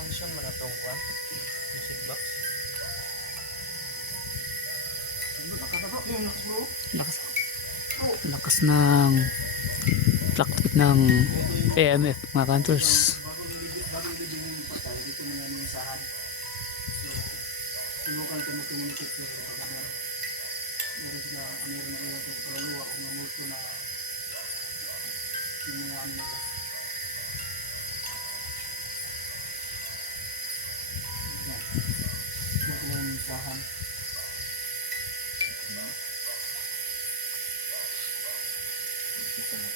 function man atong kwan. Music box. Lakas. Lakas ng fluctuate ng AMF mga kantors. Sinukan ko mag-communicate ko pag meron sila meron na iwan sa kaluluwa kung mamulto na yung mga ano nila. Yan. Huwag ko lang misahan.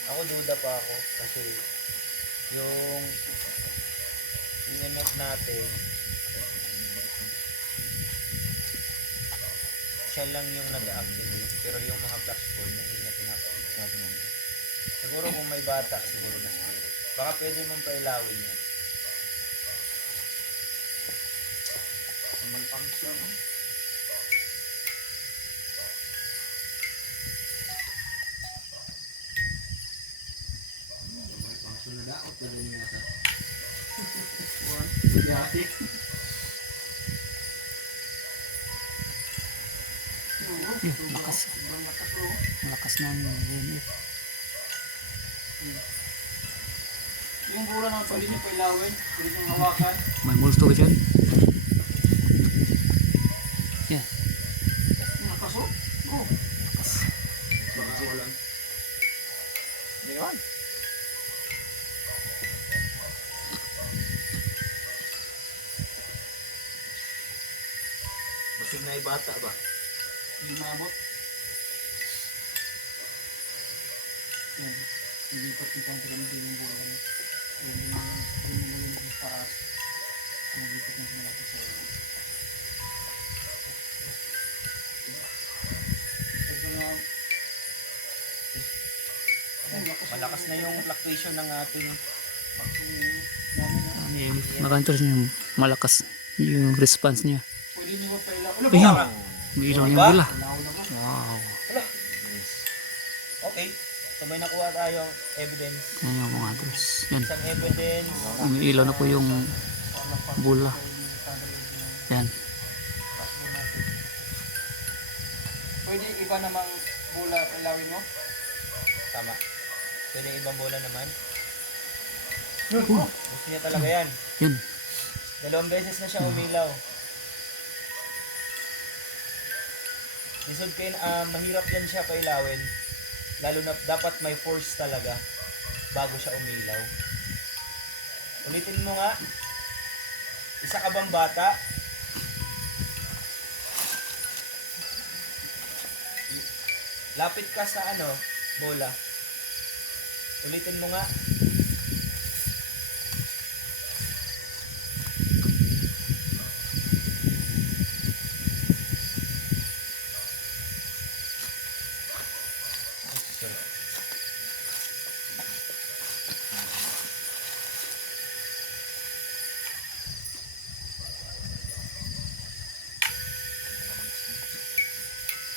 Ako duda pa ako kasi yung EMF natin siya lang yung nag-activate pero yung mga flash point hindi niya pinapakita. Siguro kung may bata siguro na siguro. Baka pwede mong pailawin yan. Malfunction. Malfunction na daot na din nga sa Yatik. Lakas. Lakas ng AMF. Yung bola na pwede nyo pailawin, pwede nyo hawakan. May multo dyan. Yan. Nakaso? Oh. Lakas. Baka walang. Hindi naman. Basig na bata ba? Hindi maabot. Yan. Hindi patikan sila ng yung bola na. Yan yung yung paras. Nagipot na sila natin sa Malakas na yung fluctuation ng ating AMF. Mga kantors yung malakas yung response niya. pwede nyo mapailaw. Ayun. May ilaw yung bola. Ilaw na ba? Wow. Okay. So may nakuha tayong evidence. Yan yung mga kantors. Yan. Isang evidence. Umiilaw na po yung bola. Yan. Pwede iba namang bola pailawin mo? Tama. Pwede ibang bola naman. Gusto niya talaga yan. Yan. 2 beses na siya umilaw. Lisod kayo, mahirap yan siya pailawin. Lalo na dapat may force talaga bago siya umilaw. Ulitin mo nga. Isa ka bang bata? Lapit ka sa bola. Ulitin mo nga.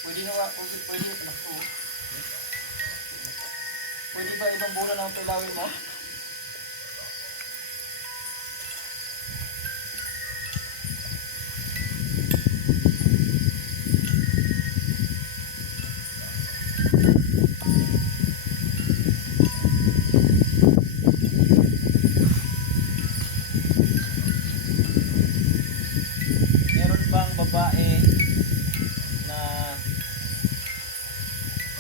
Pwede na pwede pwede ba ibang bola naman pailawin mo? Meron bang babae na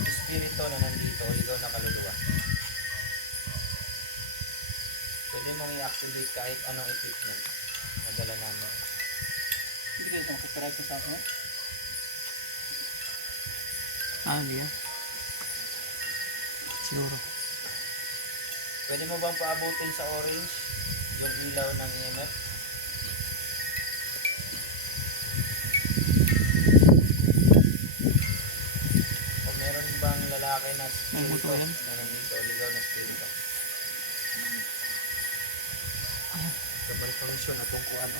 espiritu na nandito o ikaw na kaluluwa? Pwede mong i-activate kahit anong equipment na dala namin. Hindi kayo makapirag ko sa akin. Ano yan? Siguro. Pwede mo bang paabutin sa orange yung ilaw ng EMF? O meron bang lalaki na spirito yan? na nandito o ligaw na spirito? Double function atong kung ano.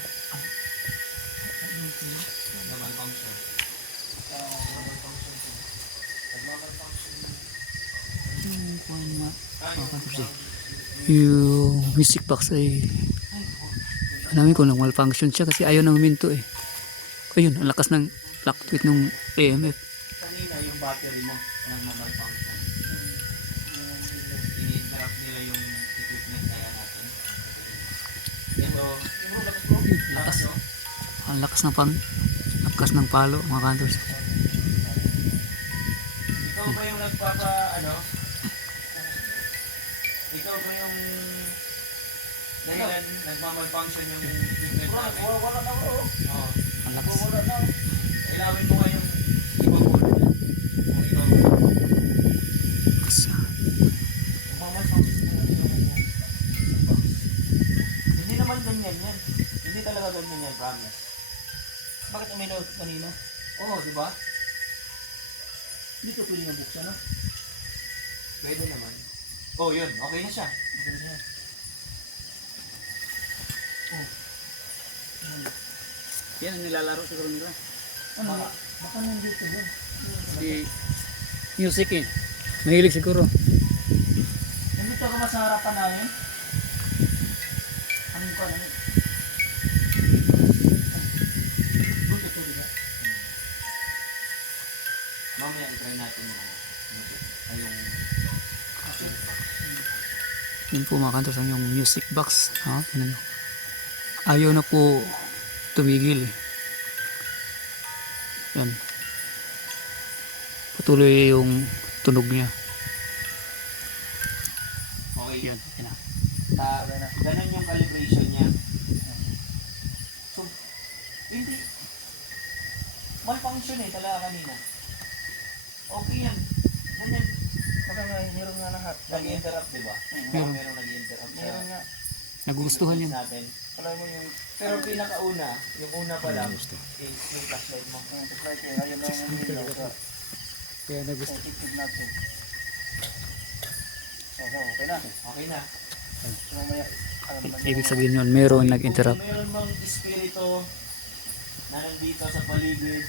Naman function. Naman function. Naman function. Yung music box ay namin kung malfunction siya kasi ayaw nang huminto eh. Ayun, ang lakas ng fluctuate ng EMF. Kanina yung battery mo nagmamalfunction. Ini-interrupt nila yung equipment kaya natin. Ito, Lakas. Ang lakas ng palo mga kantors. ikaw ba yung ikaw ba yung dahilan nagmamalfunction yung equipment namin? Wala na bro. Oo. Ang lakas. Wala na. Ilawin mo nga yung ibang bola niya. Kung ikaw Lakas. nagmamalfunction yung hindi naman ganyan yan. Hindi talaga ganyan yan, promise. Bakit uminaw kanina? Oo, di ba? Dito pwede nga buksan, no? Pwede naman. Oh, yun. Okay na siya. Yan ang nilalaro siguro nila. Ano? Baka nandito ba? Si music eh. Mahilig siguro. Nandito ka ba sa harapan namin? Ano ko, ano? Dito to, diba? Mamaya i-try natin yung ay yung Yun po mga kantors ang yung music box. Ha? Tingnan nyo. Ayaw na po tumigil eh. Yan. Patuloy yung tunog niya. okay. Yan. Yan na. Ganun yung calibration niya. So, hindi. Malfunction eh talaga kanina. Okay yan. Ganyan. Baka nga, meron nga lahat. Nag-interrupt, di ba? Meron. Meron nag-interrupt sa Meron nga. Nagugustuhan niya. natin. Alam mo yung Pero pinakauna, yung una pa lang, is yung flashlight mo. flashlight eh. Ayaw lang yung ilaw sa Kaya nagustuhan. titig natin. So, okay na. Okay na. So, mamaya, ano naman Ibig sabihin yun, meron nag-interrupt. Kung meron mang espiritu na nandito sa paligid,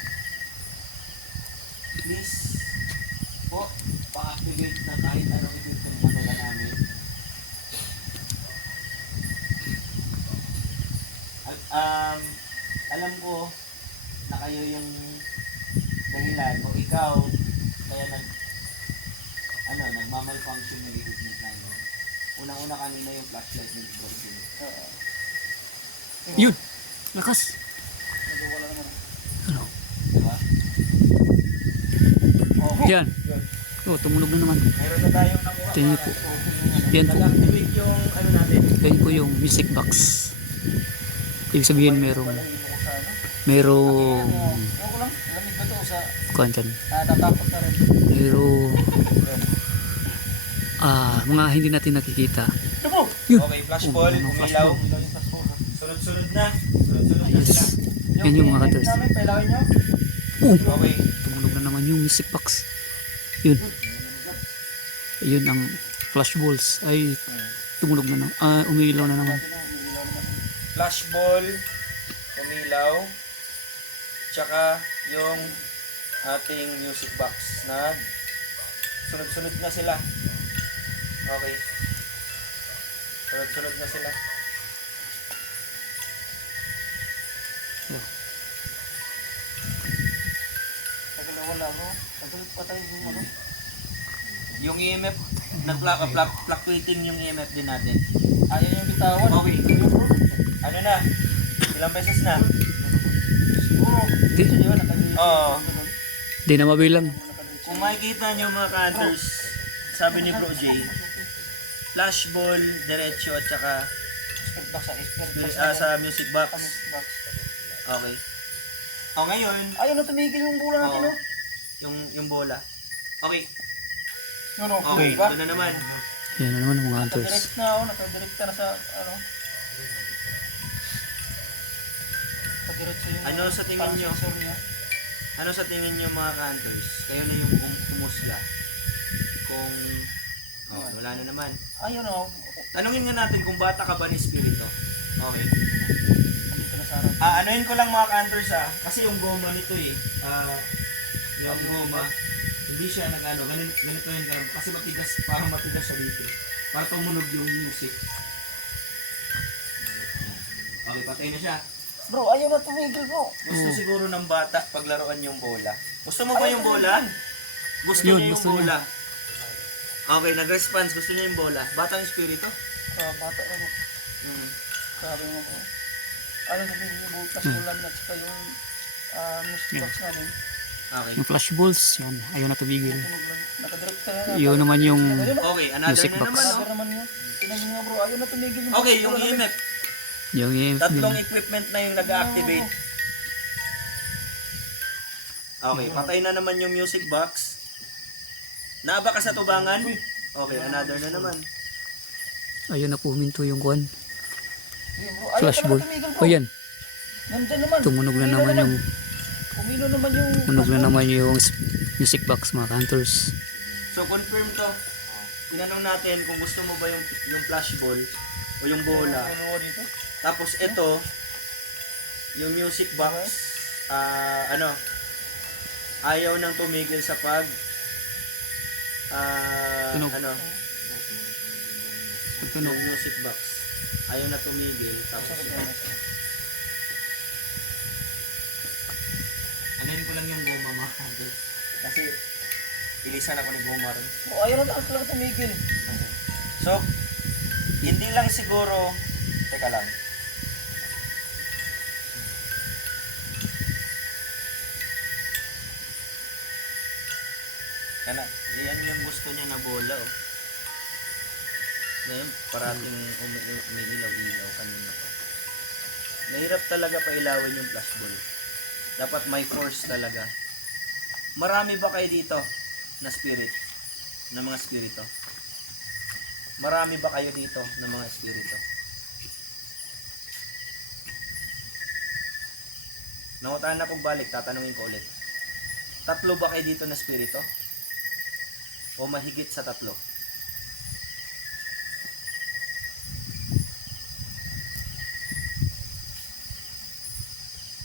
please po, pa-activate na kahit anong equipment na dala namin. Alam ko na kayo yung dahilan o ikaw kaya nagmamalfunction yung equipment namin. Unang-una kanina yung flashlight ni Bro Jim. Yun! Lakas! Wala naman. Ano? Diba? Yan! Oh, tumunog na naman. Meron na tayong nakuha. Tingnan niyo po. Yan po. Nag-activate yung ano natin. Yan po yung music box. Ibig sabihin merong merong Ako lang, lamig ba ito sa kuhan dyan. tatakot na rin. Merong mga hindi natin nakikita. Ito po! Yun! Okay, flash ball, Oh, flash umilaw. ball. Sunod-sunod na. Sunod-sunod na sila. Yes. Yan yung mga cutters. namin, pailawin nyo. Oh! Okay. Tumunog na naman yung music box. Yun. Yun ang flash balls. Ay, tumunog na naman. Umilaw na naman. Flash ball, umilaw. Tsaka yung ating music box na sunod-sunod na sila. Okay. Sunod-sunod na sila. Tagal na wala bro. Tagal patay yung ano. Yung EMF, nag-fluctuating yung EMF din natin. Ayaw yung bitawan. Okay. Ano na? Ilang beses na? Siguro. Di, Di ba nakadili? Oo. di na mabilang. Kung makikita nyo mga cutters, sabi ni Bro J, flashball, diretso at saka Box sa expert. sa music box. Box. Okay. O ngayon, Ayaw na tumigil yung bola natin Oo. no? yung bola. Okay. Yun o. Okay, Diba? ito na naman. Yan na naman ang mga hunters. Nakadirect na ako. Nakadirect na sa ano. Nakadirect sa yung Ano sa tingin parang nyo? sensor niya. Ano sa tingin nyo mga hunters? Kayo na yung humusga. Kung wala na naman. Ayaw na ako. Tanungin nga natin kung bata ka ba ni Spirito. Okay. Nandito na sa harap. Anuhin ko lang mga hunters kasi yung goma nito yung goma, hindi siya ganito yun kasi matigas, parang matigas siya dito. Para tumunog yung music. Okay, patay na siya. Bro, ayaw na tumigil bro. Gusto siguro ng bata paglaruan yung bola. Gusto mo ba yung bola? Gusto Yun, niya yung gusto niya. bola. Okay, nag-response. Gusto niya yung bola. Batang espiritu? Bata na bro. Hmm. Sabi mo bro. Ayaw na tumigil yung bukas ulan at saka yung music box namin. Okay. Yung flash balls, yan. Ayaw na tumigil. Tunog lang. Nakadirekta na. Yun naman yung Okay, another Music na box. naman. Sabi Oh. naman yun. Tingnan nyo nga bro, ayaw na tumigil yung Okay, music yung box namin. EMF. yung EMF Tatlong din. equipment na yung nag-activate. Okay, patay na naman yung music box. Naaba ka sa tubangan? Okay, another na naman. Ayaw na puminto yung kwan. Sige, bro, ayaw Flash ka na ball. tumigil bro. O yan, Nandyan naman. tumunog na Umino naman yung Umino naman yung tunog flash na ball. naman yung music box mga hunters. So confirm to. Tinanong natin kung gusto mo ba yung flash ball o yung bola. Ano dito? Tapos ito, yung music box, ayaw nang tumigil sa Tunog. yung music box. Ayaw na tumigil. Tapos, anuin ko lang yung goma mga kanto. Kasi, ilisan ako ni goma rin. Oh, ayaw na talaga tumigil. So, hindi lang siguro, teka lang. Kana, yan yung gusto niya na bola, oh. Ngayon, parating umiilaw-ilaw kanina pa. Mahirap talaga pailawin yung flash ball. Dapat may force talaga. Marami ba kayo dito na spirit? Na mga spirito? Marami ba kayo dito na mga espiritu? Nangutaan na kong balik, tatanungin ko ulit. Tatlo ba kayo dito na espiritu? O mahigit sa tatlo?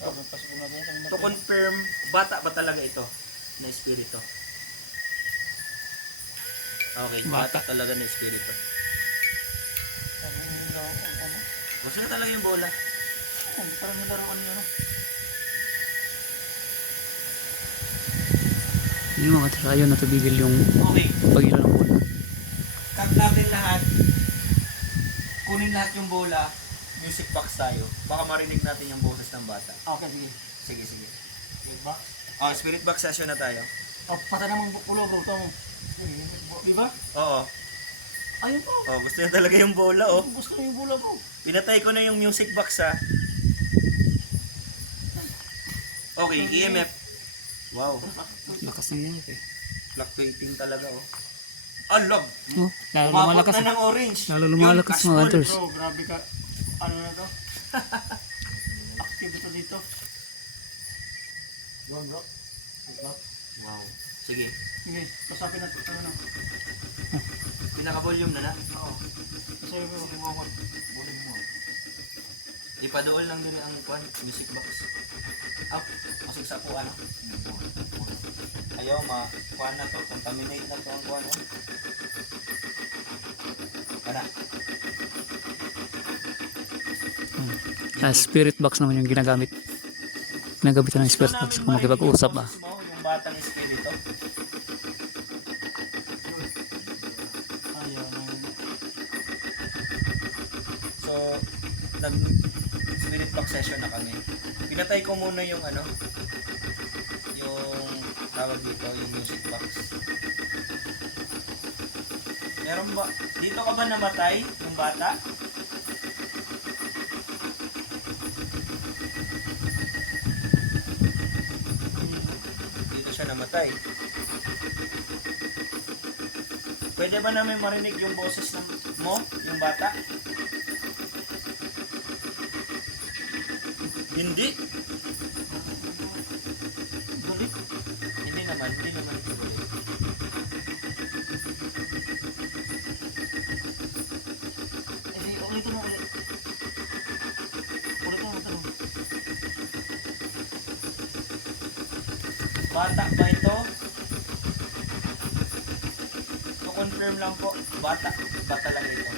Pasok na ba yan? To confirm, bata ba talaga ito na espiritu? Okay, bata talaga na espiritu. Gusto niya talaga yung bola. Hindi parang nilaruan niya, no? Yung mga hunters, ayaw na tumigil yung Okay, pag-ilaw ng bola. cut natin lahat. Kunin lahat yung bola. Music box tayo. Baka marinig natin yung boses ng bata. Okay, sige. Sige, sige. Diba? Oh, spirit box session na tayo. Oh, patay namang bukulo, bro. Ito mo. Diba? Oo. Ayun po. Oh, gusto niya talaga yung bola, oh. Gusto niyo yung bola, bro. Pinatay ko na yung music box, ha. Okay, EMF. Wow, Lakas ng EMF eh. fluctuating talaga, oh. Alag! Oh, lalo Umabot lumalakas. na ng orange. Lalo lumalakas Yun, mga cashball. hunters. Bro, grabe ka. Ano na to? Active ito dito. Yun, bro. Wow. Sige, Sige, pasapin natin. Ano na? pinaka-volume na na. Oo. Pasapin mo, kumamot. Volume mo. Ipadool lang din ang music box. Up, masig sa kuha, no? Ayaw, kuha na to. Contaminate na to ang kuha, no? Kana. Spirit box naman yung ginagamit. Ginagamit ng spirit box kung makipag-usap ba. Yung batang espiritu. Ayaw na yun. So, nag spirit box session na kami. Pinatay ko muna yung yung tawag dito, yung music box. Meron ba, dito ka ba namatay, yung bata? Dito siya namatay. Pwede ba namin marinig yung boses mo, yung bata? Hindi. Balik. Hindi naman ito balik. Eh, di, ulitin mo ulit. Ulitin mo ito. Bata ba ito? So confirm lang po, bata lang ito.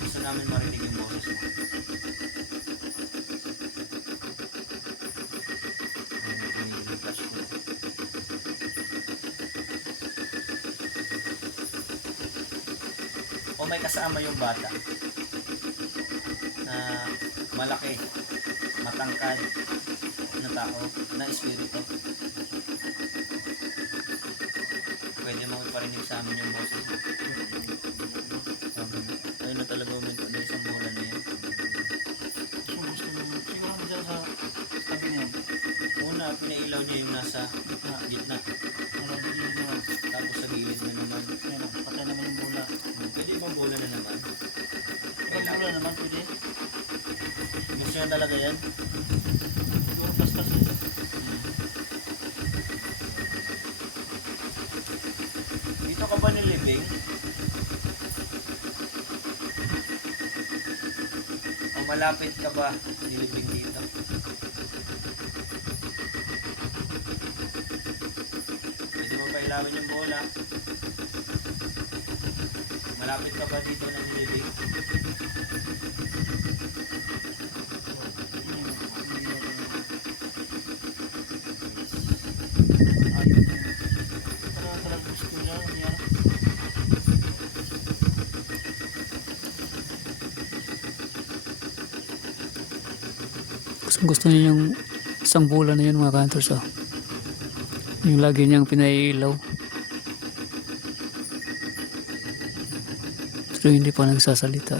Gusto namin marinig yung boses mo. Ayun, tumigil yung flash ko. O may kasama yung bata na malaki, matangkad na tao, na espiritu. Pwede mo iparinig sa amin yung boses mo. Ayun na talaga umento na isang bola na yun. So gusto mo, siguro mo dyan sa tabi na yan. Una, pinailaw niya yung nasa gitna. Nalagigil naman. Tapos sa gilid na naman. Yan o, patay naman yung bola. Pwede ibang bola na naman. Ibang bola naman, pwede. Gusto niya talaga yan? Siguro pastas yun. Dito ka ba nilibing? O malapit ka ba nilibing dito? Pwede mo pa ilawin yung bola. Malapit ka ba dito na nilibing? Gusto niya yung isang bola na yun mga kantors, oh. Yung lagi niyang pinailaw. Pero hindi pa nagsasalita.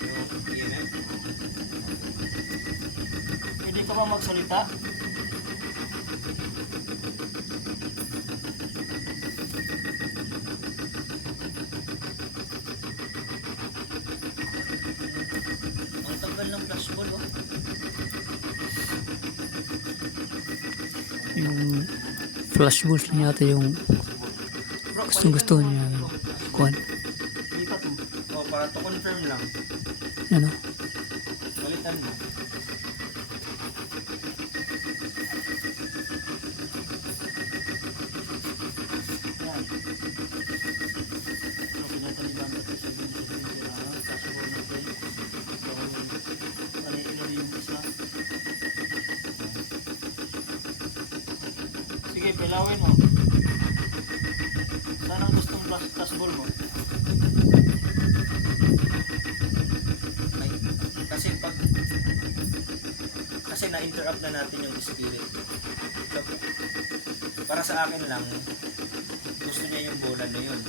Yung EMF? Pwede ka ba magsalita? Ang tagal ng flashball, oh. Yung flashballs niya yata yung Bro, gusto niya. Kuhan. Lipat mo. Oh, para to confirm lang. Ano? Balitan mo. Yan. So, pinataliban natin sa possible natin. So, paniilaw yung isa. Sige, pilawin mo. Saan ang gustong possible mo? Ay, kasi na-interrupt na natin yung spirit. So, para sa akin lang, gusto niya yung bola na yun.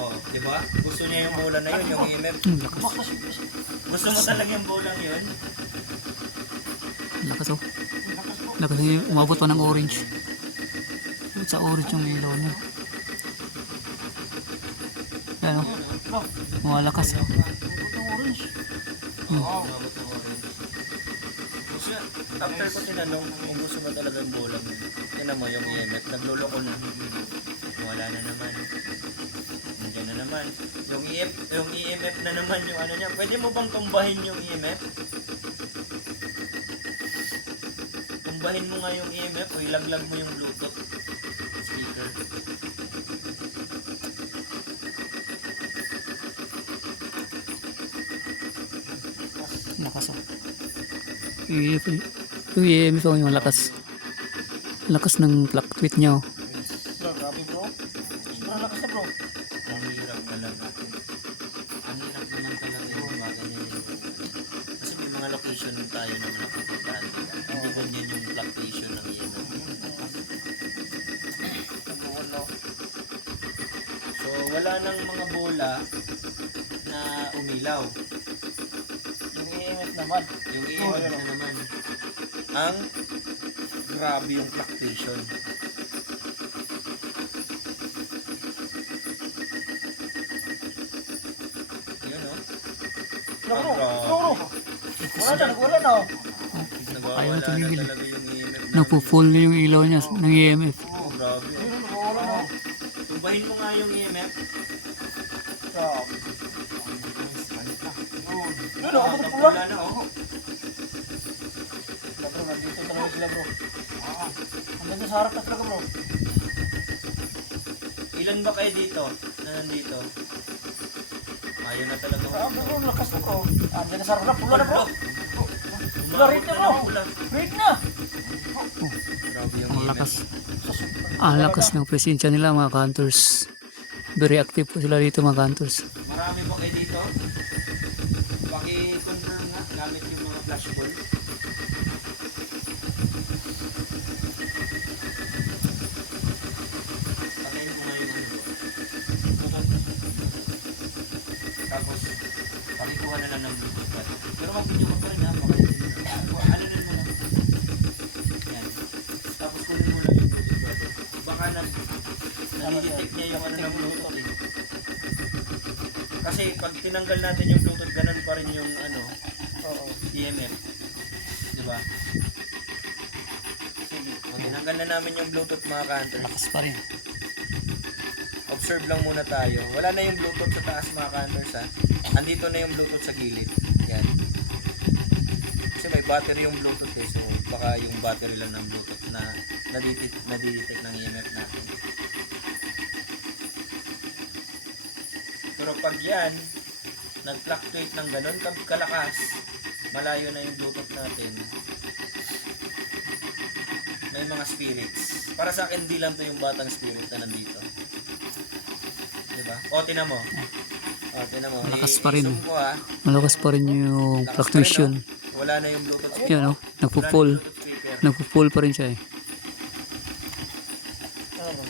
Oh, di ba? Gusto niya yung bola na yun, yung EMF. Ang lakas. Bumaktas yung isa. Gusto mo talaga yung bola yun? Ang lakas, oh. Lakas po. Lakas niya. Umabot pa ng orange. Sa orange yung ilaw niya. Yan, oh. Bro, Malakas, oh. umabot ng orange. Oo, umabot ng orange. Gusto, after ko tinanong kung gusto mo talaga yung bola mo, tinan mo yung EMF, nagluloko na. Wala na naman. Nandiyan na naman. Yung EMF na naman yung ano niya. Pwede mo bang tumbahin yung EMF? Tumbahin mo nga yung EMF o ilaglag mo yung Bluetooth speaker. Lakas, oh. Yung EMF, oh, yung lakas. Lakas ng fluctuate niya, oh. Bro, grabe bro. Sobrang lakas na bro. Ang hirap talaga. Ang hirap naman talaga yung bagay niya. Kasi may mga location tayo na napupuntahan. Hindi ganyan yung fluctuation ng EMF. So wala nang mga bola na umilaw. Yung EMF naman. Yung EMF na naman. Ang grabe yung fluctuation. Bro, Ah, bro, grabe. wala na, wala na. Ayaw Nagwawala na tumigil. talaga yung EMF namin. Nagpo-full na yung ilaw niya ng EMF. Oh, grabe. Ayun, wala na. Tubahin mo nga yung EMF. Grabe. Yun, Ah, ako na pula. napula na, oh. Sila bro, nandito talaga sila bro. Hanggang sa harap na talaga bro. Ilan ba kayo dito na nandito? Ayaw na talaga. Grabe bro, lakas na bro. Hanggang sa harap na, pula na bro. Umabot Red na na bro. ng pula. Red na. Grabe yung Ang EMF. lakas. Ang lakas ng presensya nila mga hunters. Very active po sila dito mga hunters. Marami ba kayo dito? Paki-confirm nga gamit yung mga flashball. Patayin ko nga yung ano. Tapos, pakikuha na lang ng Bluetooth pad. Pero mag-video ko pa rin ha. Ano rin mo lang. Yan. Tapos kunin mo lang yung Bluetooth pad. Baka nadi-detect niya yung ano ng Bluetooth eh. Kasi pag tinanggal natin yung Bluetooth, ganun pa rin yung ano, Oo. EMF. Diba? Sige. Pag tinanggal na namin yung Bluetooth mga ka-hunter, Lakas pa rin. observe lang muna tayo. Wala na yung Bluetooth sa taas mga ka-hunters ha. Andito na yung Bluetooth sa gilid. Yan. Kasi may battery yung Bluetooth eh. So baka yung battery lang ng Bluetooth na nadidetect ng EMF natin. Pero pag yan, nag-fluctuate ng ganun kalakas, malayo na yung Bluetooth natin. May mga spirits. Para sa akin, di lang to yung batang spirit na nandito. Diba? O, tinan mo. O, tinan mo. Malakas pa rin. I-zoom ko ha. Malakas pa rin yung Lakas fluctuation. pa rin, no? Wala na yung Bluetooth speaker. Yan o, Wala na nagpo-full. yung Bluetooth speaker. Nagpo-full pa rin siya eh. Ano bro?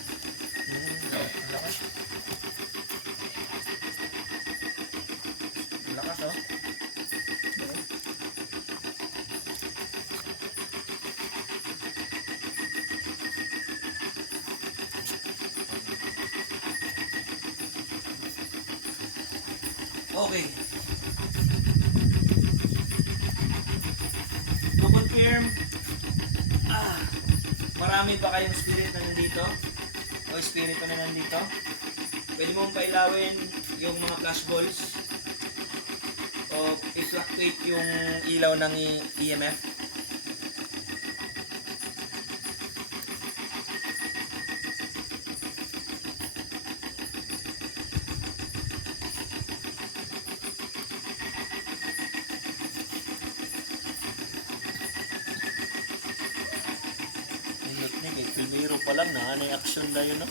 Lakas. Lakas oh. Okay. To confirm, marami ba kayong spirit na nandito? O espiritu na nandito? Pwede mong pailawin yung mga flashballs o i-fluctuate yung ilaw ng EMF. Pilbiro pa lang na, ano yung action na yun, no?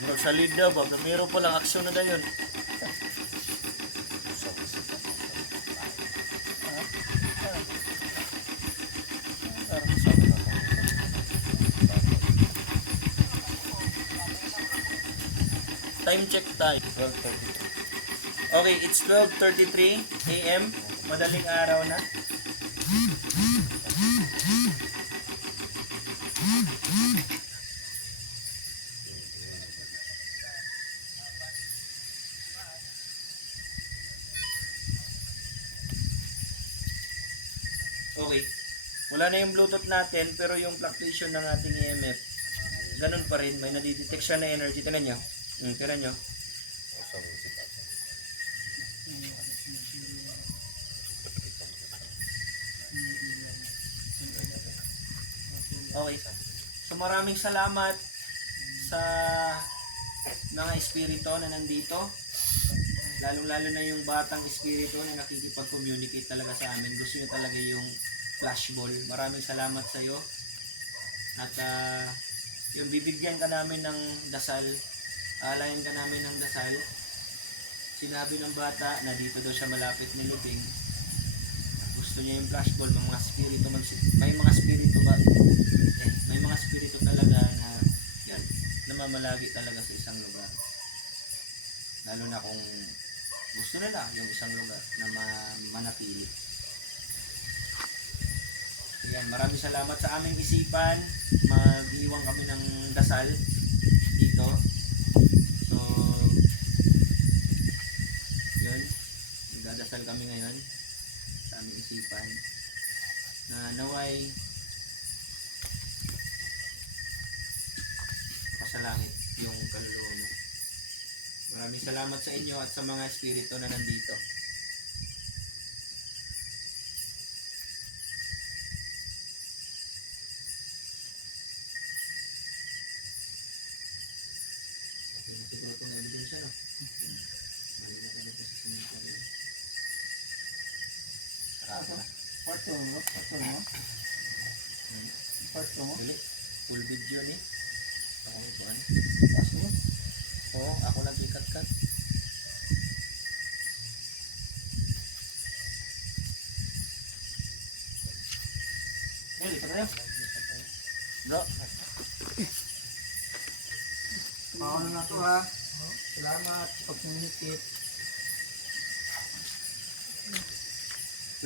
Bro, sa lead daw ba? Pilbiro pa lang, action na yun. Time check tayo. 12:33. Okay, it's 12:33 AM. Madaling araw na. Okay. Wala na yung Bluetooth natin, pero yung fluctuation ng ating EMF, ganun pa rin. May nadidetect siya na energy. Tinan nyo. Tinan nyo. Okay. So maraming salamat sa mga espiritu na nandito. Lalong-lalo na yung batang espiritu na nakikipag-communicate talaga sa amin. Gusto nyo talaga yung flashball. Maraming salamat sa iyo. At yung bibigyan ka namin ng dasal, alayan ka namin ng dasal. Sinabi ng bata na dito daw siya malapit ni Luping. Gusto niya yung flashball, mga spirito, may mga spirito ba? May mga spirito talaga na yan, namamalagi talaga sa isang lugar. Lalo na kung gusto nila yung isang lugar na manatili. Yan, maraming salamat sa aming isipan. Mag-iwan kami ng dasal dito. So, magdasal kami ngayon sa aming isipan na naway pasalangit yung kaluluwa mo. Maraming salamat sa inyo at sa mga espiritu na nandito. Okay na siguro itong ebidensya, no? Balik na tayo sa cemetery. Sarap na. Kwarto mo? Kwarto mo? Kwarto mo? Dili, full video ni. Ako ito, ano? Taas mo? Oo, ako naglikat-kat. Dali, pa tayo. Bro, Ano na to ha? Salamat sa pagmumikit.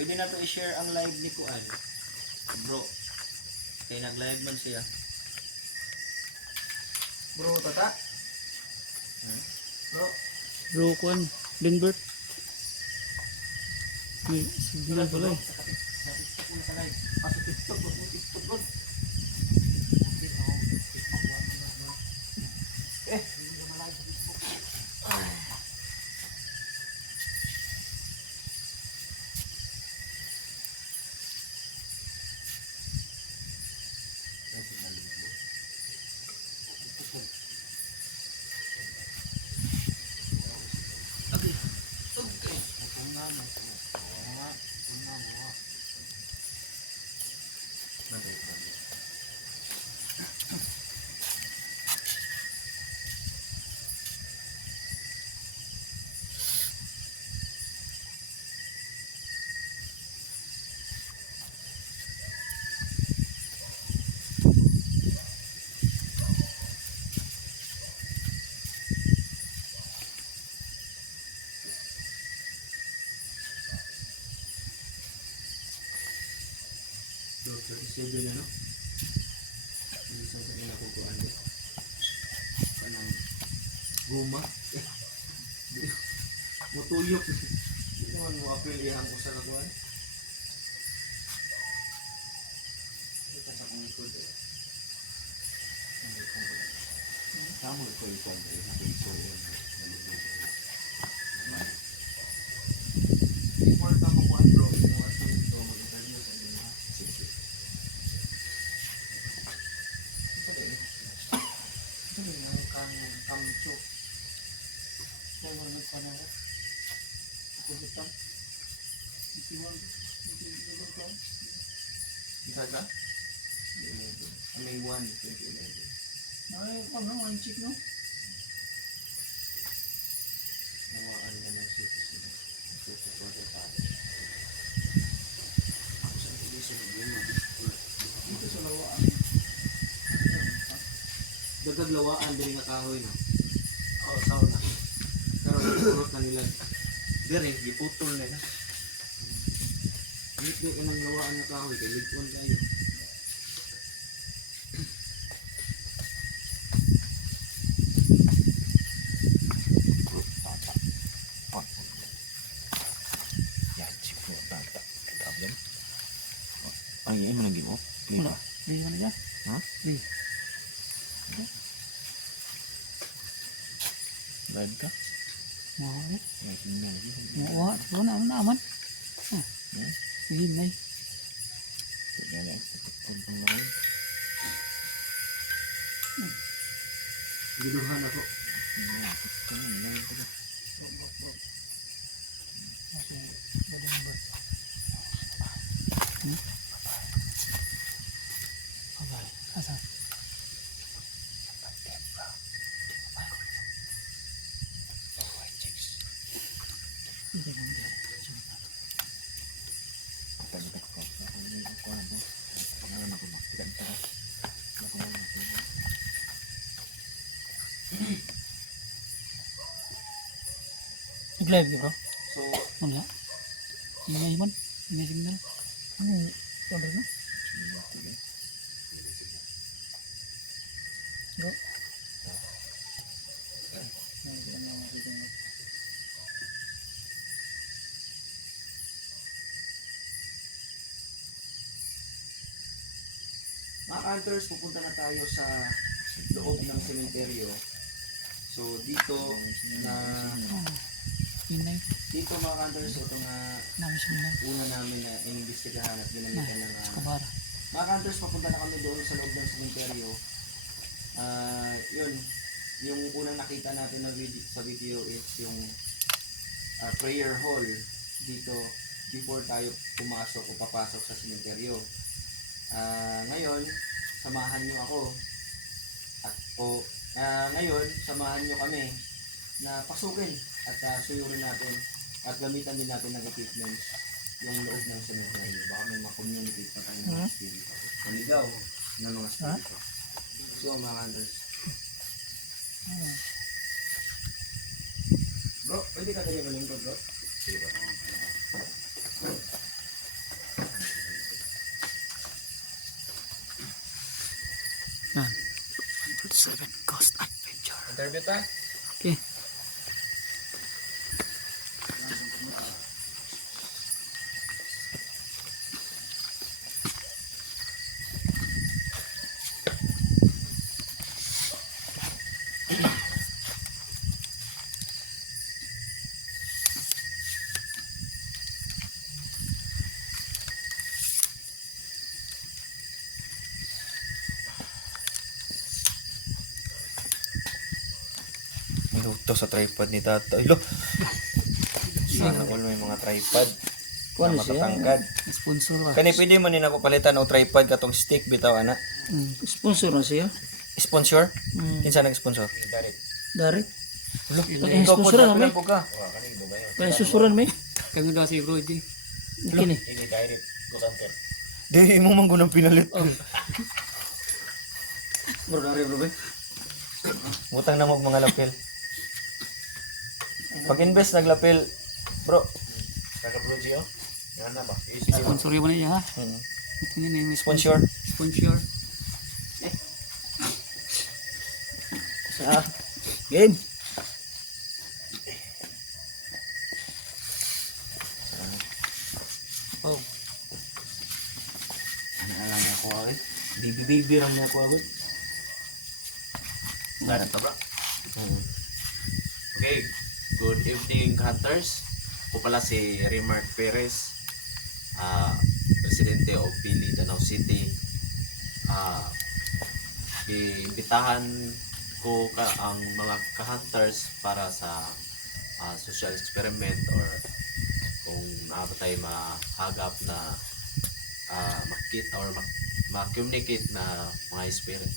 pwede na to i-share ang live ni Kuan. Bro, kaya nag-live man siya. Bro, tata. Hmm? Bro, Bro, kuan, Denbert. May signal pala eh. sa TikTok mo sa live. Sa TikTok, bro. TikTok, bro. Hindi mo na live sa Facebook. So, 37 na, no? Hindi sa kanila ko Kuan. Kanang guma. Mutuyok. Hindi naman mo apelihan ko sa nakuan. Ito sa kong likod eh. Tama ko ito eh. Importa mo ko ang bro. Mga ito mag-interview sa mga sige. Ito din ang kamcho. Kaya mo rin pa na ako. Ako dito. Itiwan. Itiwan ko. Isa ka? May 1, 2011. Ay, ano, ang chick no? Nawaan na nagsisisi. Nagsusuporta sa atin. Ako sa ilisyo na yun. Dito sa lawaan. Dagdag lawaan din nga kahoy na. Oo, sauna. Pero purot na nila. Dire, giputol nila. Hindi ka ng lawaan nga kahoy. Kaya ligpon kayo. Ay, ay mo naging mo? Wala. Hindi mo na dyan. Ha? Hindi. Live ka? Mahal. Ay, hindi na. Wala. Wala naman naman. Sige, nay. Yan eh. Puntong lang. Giluhan ako. Asa? Nag-live ka bro? So, Wala. Ingay man. Ingay signal. Ano yung order na? Bro. Mga hunters, pupunta na tayo sa loob ng sementeryo. So dito na Yun na yun. dito mga hunters, ito nga Namis mo na. una namin na inimbestigahan at ginamitan ng Kabara. mga hunters, papunta na kami doon sa loob ng sementeryo. Yun, yung unang nakita natin na video, sa video is yung prayer hall dito before tayo pumasok o papasok sa sementeryo. Ngayon, samahan nyo ako ngayon, samahan nyo kami na pasukin at suyurin natin at gamitan din natin ng equipment yung loob ng cemetery. Baka may makommunicate pa tayo ng mga spirito. Maligaw ng mga spirito. So, mga hunters. Bro, pwede ka ganyan malingkod, bro? Sige ba? Yan. 7 Ghost Adventure. Interview ta? Okay. Minuto sa tripod ni Tato. Ay, lo! Sana all may mga tripod. Kuan Na siya? matatangkad. Sponsor ba? Kani pwede mo nina ko palitan o tripod katong stick bitaw ana. Sponsor na siya. Sponsor? Mm. Kinsa nag-sponsor? Dari. Lo, Pag ikaw po sponsoran sa mo. po ka. Kaya susuran mo. Kami daw si Bro G. Kini. Di mo man gunang pinalit. Bro, dari bro. Butang na mo mga lapil. Pag invest naglapil, bro. Kaka bro Gio. Yan na ba? Sponsor mo na niya ha. Tingnan na yung Sponsor. Sponsor. Sa game. Oh. Ano alam ako agad? Bibi ram niya ako agad. Ganun to bro. Okay, good evening hunters. Ako pala si Remark Perez, Presidente of Pili, Danau City. Iimbitahan ko ang mga ka-hunters para sa social experiment or kung naabot tayo mahagap na makita or ma-communicate na mga spirit.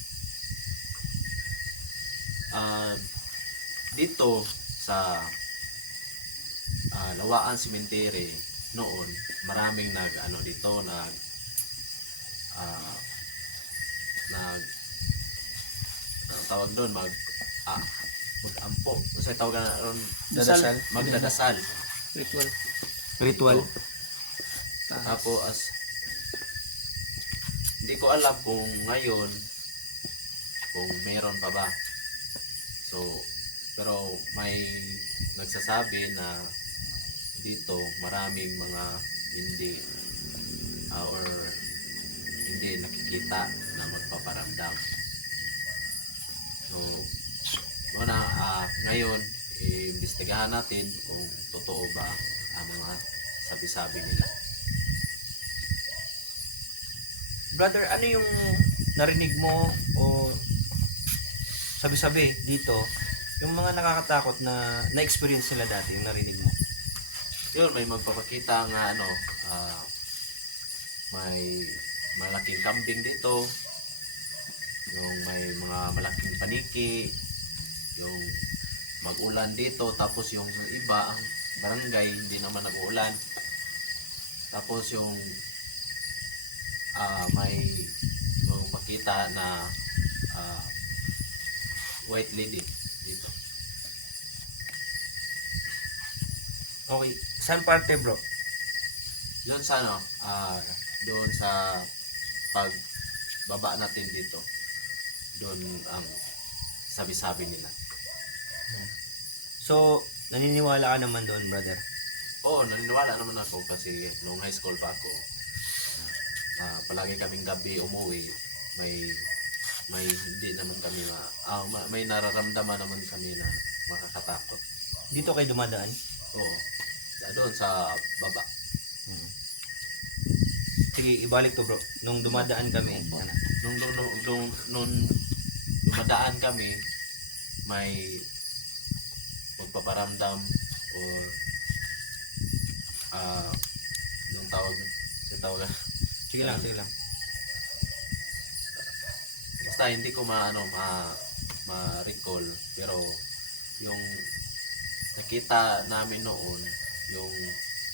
Dito sa Lawaan Cemetery noon, maraming dito tawag doon mag-ampo. Kasi tawag na ron Dadasal. magdadasal. Ritual. Ritual. Tapos hindi ko alam kung ngayon kung meron pa ba. So, pero may nagsasabi na dito maraming mga hindi or hindi nakikita na magpaparamdam. So, ngayon iimbestigahan natin kung totoo ba ang mga sabi-sabi nila. Brother, ano yung narinig mo o sabi-sabi dito? Yung mga nakakatakot na na-experience nila dati, yung narinig mo. Yun, may magpapakita nga may malaking kambing dito, yung may mga malaking paniki, yung mag-ulan dito, tapos yung iba, ang barangay, hindi naman nag-uulan. Tapos yung may magpapakita na white lady dito. Okay, saan parte bro? Yun sa doon sa pagbaba natin dito. Doon ang sabi-sabi nila. So, naniniwala ka naman doon, brother? Oo, naniniwala naman ako kasi nung high school pa ako, palagi kaming gabi umuwi. may hindi naman kami may nararamdaman naman kami na makakatakot. Dito kayo dumadaan? Oo. Doon sa baba. Sige, ibalik to bro. Nung dumadaan kami, ano? Nung dumadaan kami, may magpaparamdam or nung tawag Sige lang, sige lang. basta hindi ko ma-recall, pero yung nakita namin noon, yung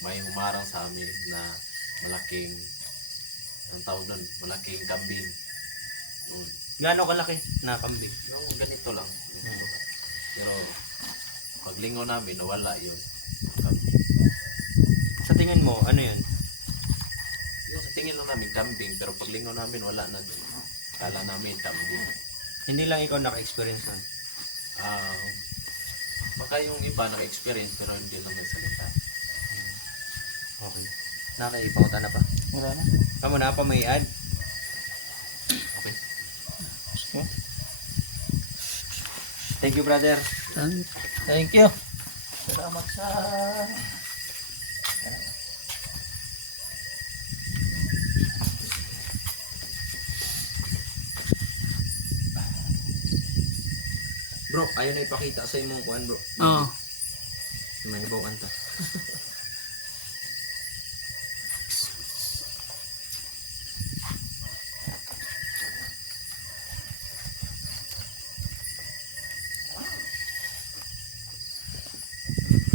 may humarang sa amin na malaking, ang tawag doon, malaking kambing. Yun. Gaano kalaki na kambing? Yung ganito lang. Pero paglingo namin, nawala yun. Kambing. Sa tingin mo, ano yun? Yung sa tingin lang namin, kambing. Pero paglingo namin, wala na dun. Kala namin, kambing. Hindi lang ikaw naka-experience nun. Baka yung iba naka-experience, pero hindi lang nagsalita. Okay. Nakaipangutan na pa? Wala na. Kamu na pa may ad? Okay. Okay. Thank you, brother. Thank you. Salamat sa... Bro, ayaw na ipakita sa imong kuan, bro. Oo. May bawaan ta.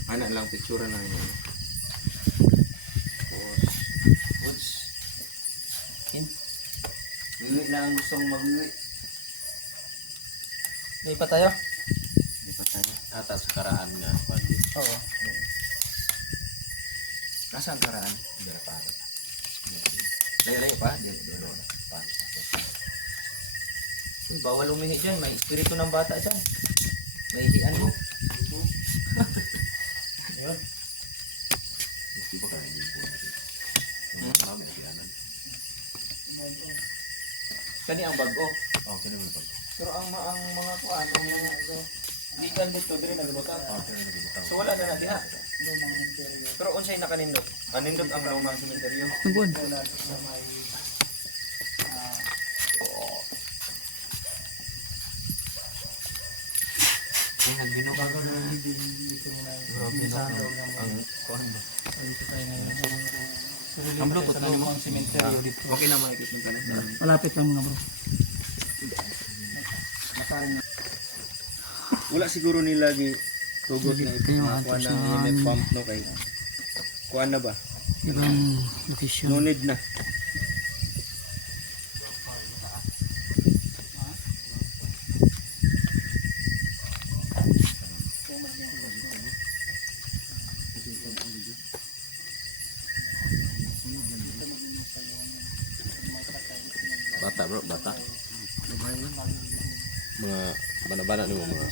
Ana lang picture na yun. Woods. Wiwi na ang gustong magwiwi. Hindi pa tayo? Hindi pa tayo. Ata sa karaan nga. Oo. Nasaan karaan? Hindi na para. Layo-layo pa? Dulo na. Uy, bawal umihi dyan. May espiritu ng bata dyan. May hihian mo. Ayun. Hindi ba kaya yung buwan natin? Namin, siyanan. Kani ang bago. Okay naman pag. Pero ang mga kuan, ang mga likan dito dire nagbuta. Okay naman nagbutan. So wala na na diha. Pero unsay nakanindot? Kanindot ang lumang sementeryo. Ang buwan. Ay nagbino. Bago na dito muna Grabe no. Ang kuan ba? dito tayo ngayon. Ang Bluetooth na mo. Ang sementeryo dito. Okay lang makikita mo kana. Malapit lang mga bro. Makarin na. Wala siguro nila gi tugot na ito Yung na kuan atos ng na- EMF pump no kay. Kuan na ba? Ibang No location. need na. Bata bro, bata. Mga bana-bana ni mo mga.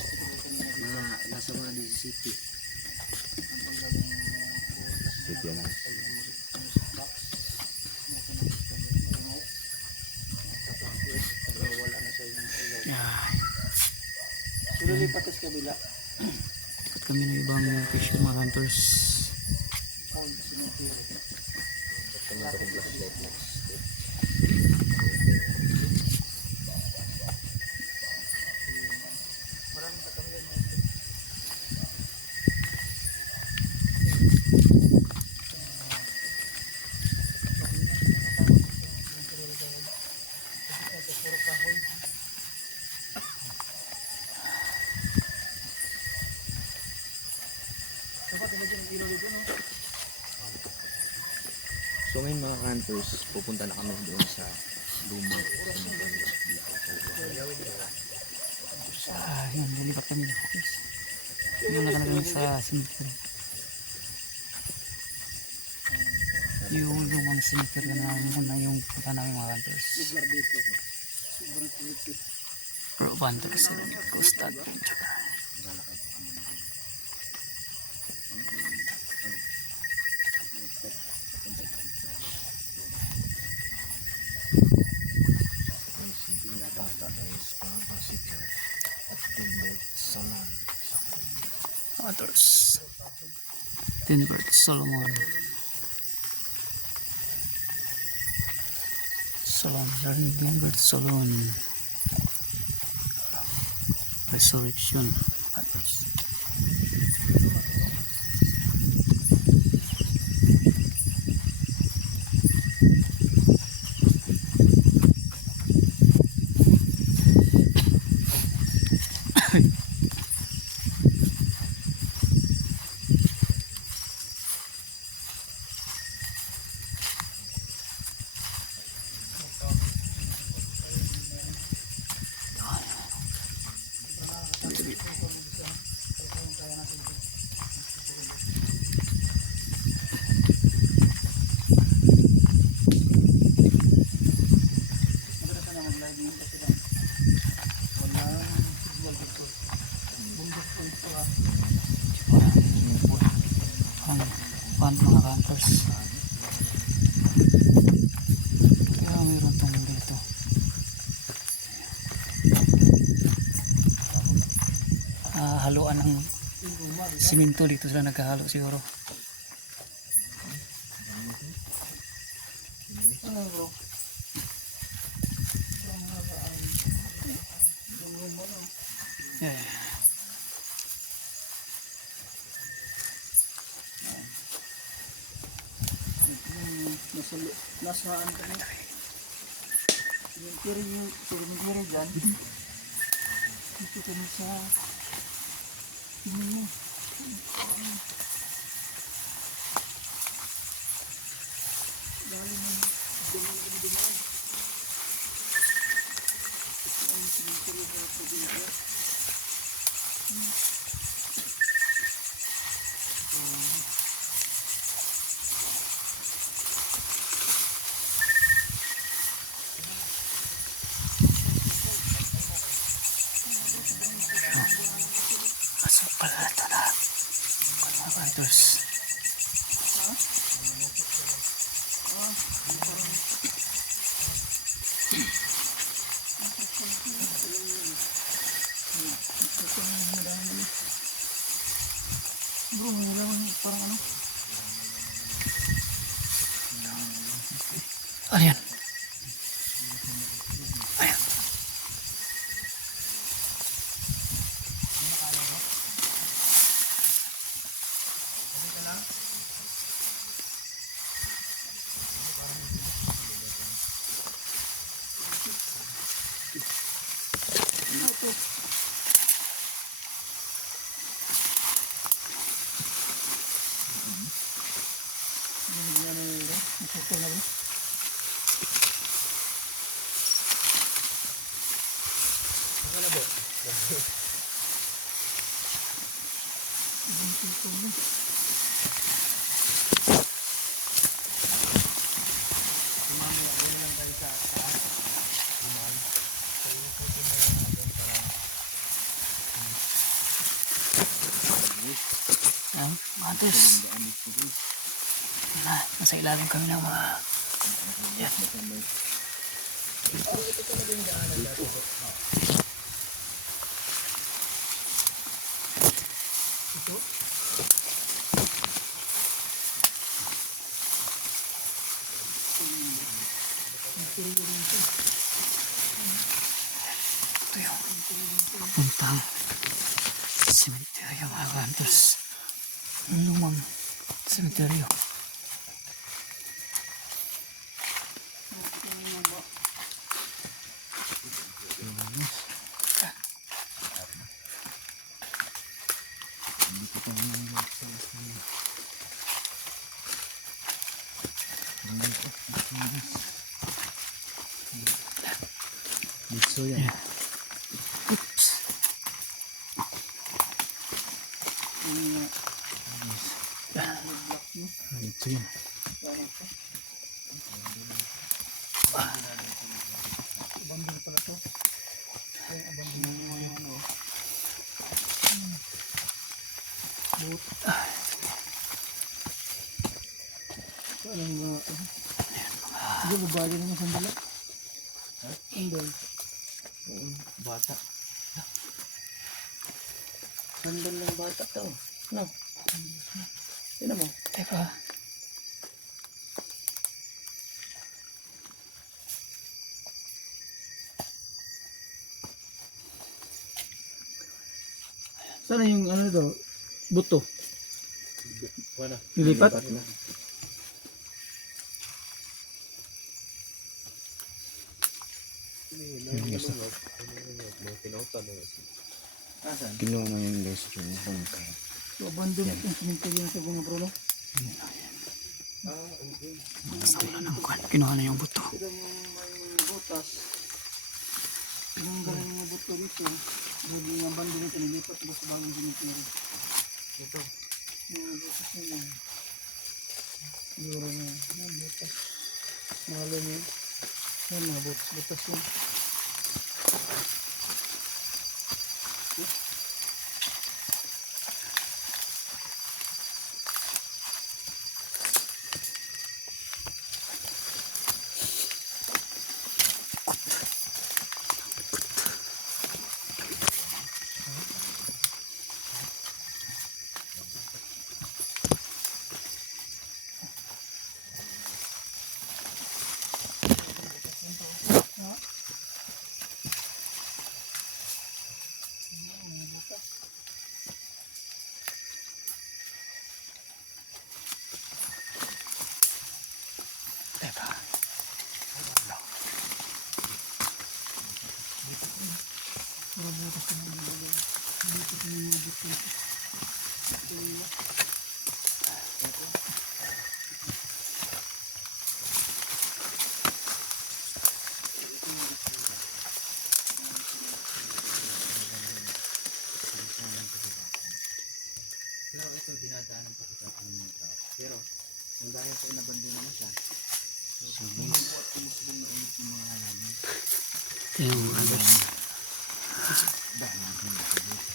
Nasa mga 17. City yan. Pero lipat sa kabila. At kami ng ibang location mga hunters. So ngayon mga hunters, pupunta na kami doon sa lumang Yun, lilipat kami ng focus. Yung nakalagay sa cemetery. Yung lumang cemetery na muna yung punta namin mga hunters. Lugar dito. Sobrang kulit. Pro hunters sa Costa Adventure. hunters. Tinbert Solomon. Tinbert Solomon. Resurrection hunters. Madalas na mag-live yun kasi lang. Walang visual dito. Bundok ko ito Ang fun mga hunters. Kaya meron tong dito. Haluan ng simento dito sila nagkahalo siguro. Ano bro? Yeah. Nasaan kami? Cemetery dyan. Dito kami sa tingin mo. Masuk pala ito na. Mga hunters. Bro, may ilawan parang ano? Ano yan? Ayan. Masukol na bro. Ayan, mga hunters. Nasa ilalim kami ng mga yan. Ito yung puntang sementeryo mga hunters. Lumang sementeryo. Dito yan. Oops. Dito yan. Abandon pala to. Abandon mo yung ano. Boot. Anong mga ano? Sige, babali naman sandala. Sandal. Bata. Sandal ng bata to. No. Tignan mo. Teka. Sana yung ano to? Buto. Wala. Nilipat? Asan? Kinuha mo yung guys yung bangkay. So, abandon yung cemetery sa mga bro, no? Nasawala ng kwan. Kinuha na yung buto. Tignan mo may butas. Tinanggal yung mga buto dito. Hindi yung abandon nito, nilipat ko sa bagong cemetery. Ito. Yung butas na yan. Siguro na yan, butas. Mahalo niya. Yan mga butas, butas yan. Teka. Pero ito dinadaanan pa kita ng mga tao. Pero kung dahil sa inabandon mo siya, so gusto mo mainit yung mga halaman. Ito yung mga guys. Dahil natin ito dito.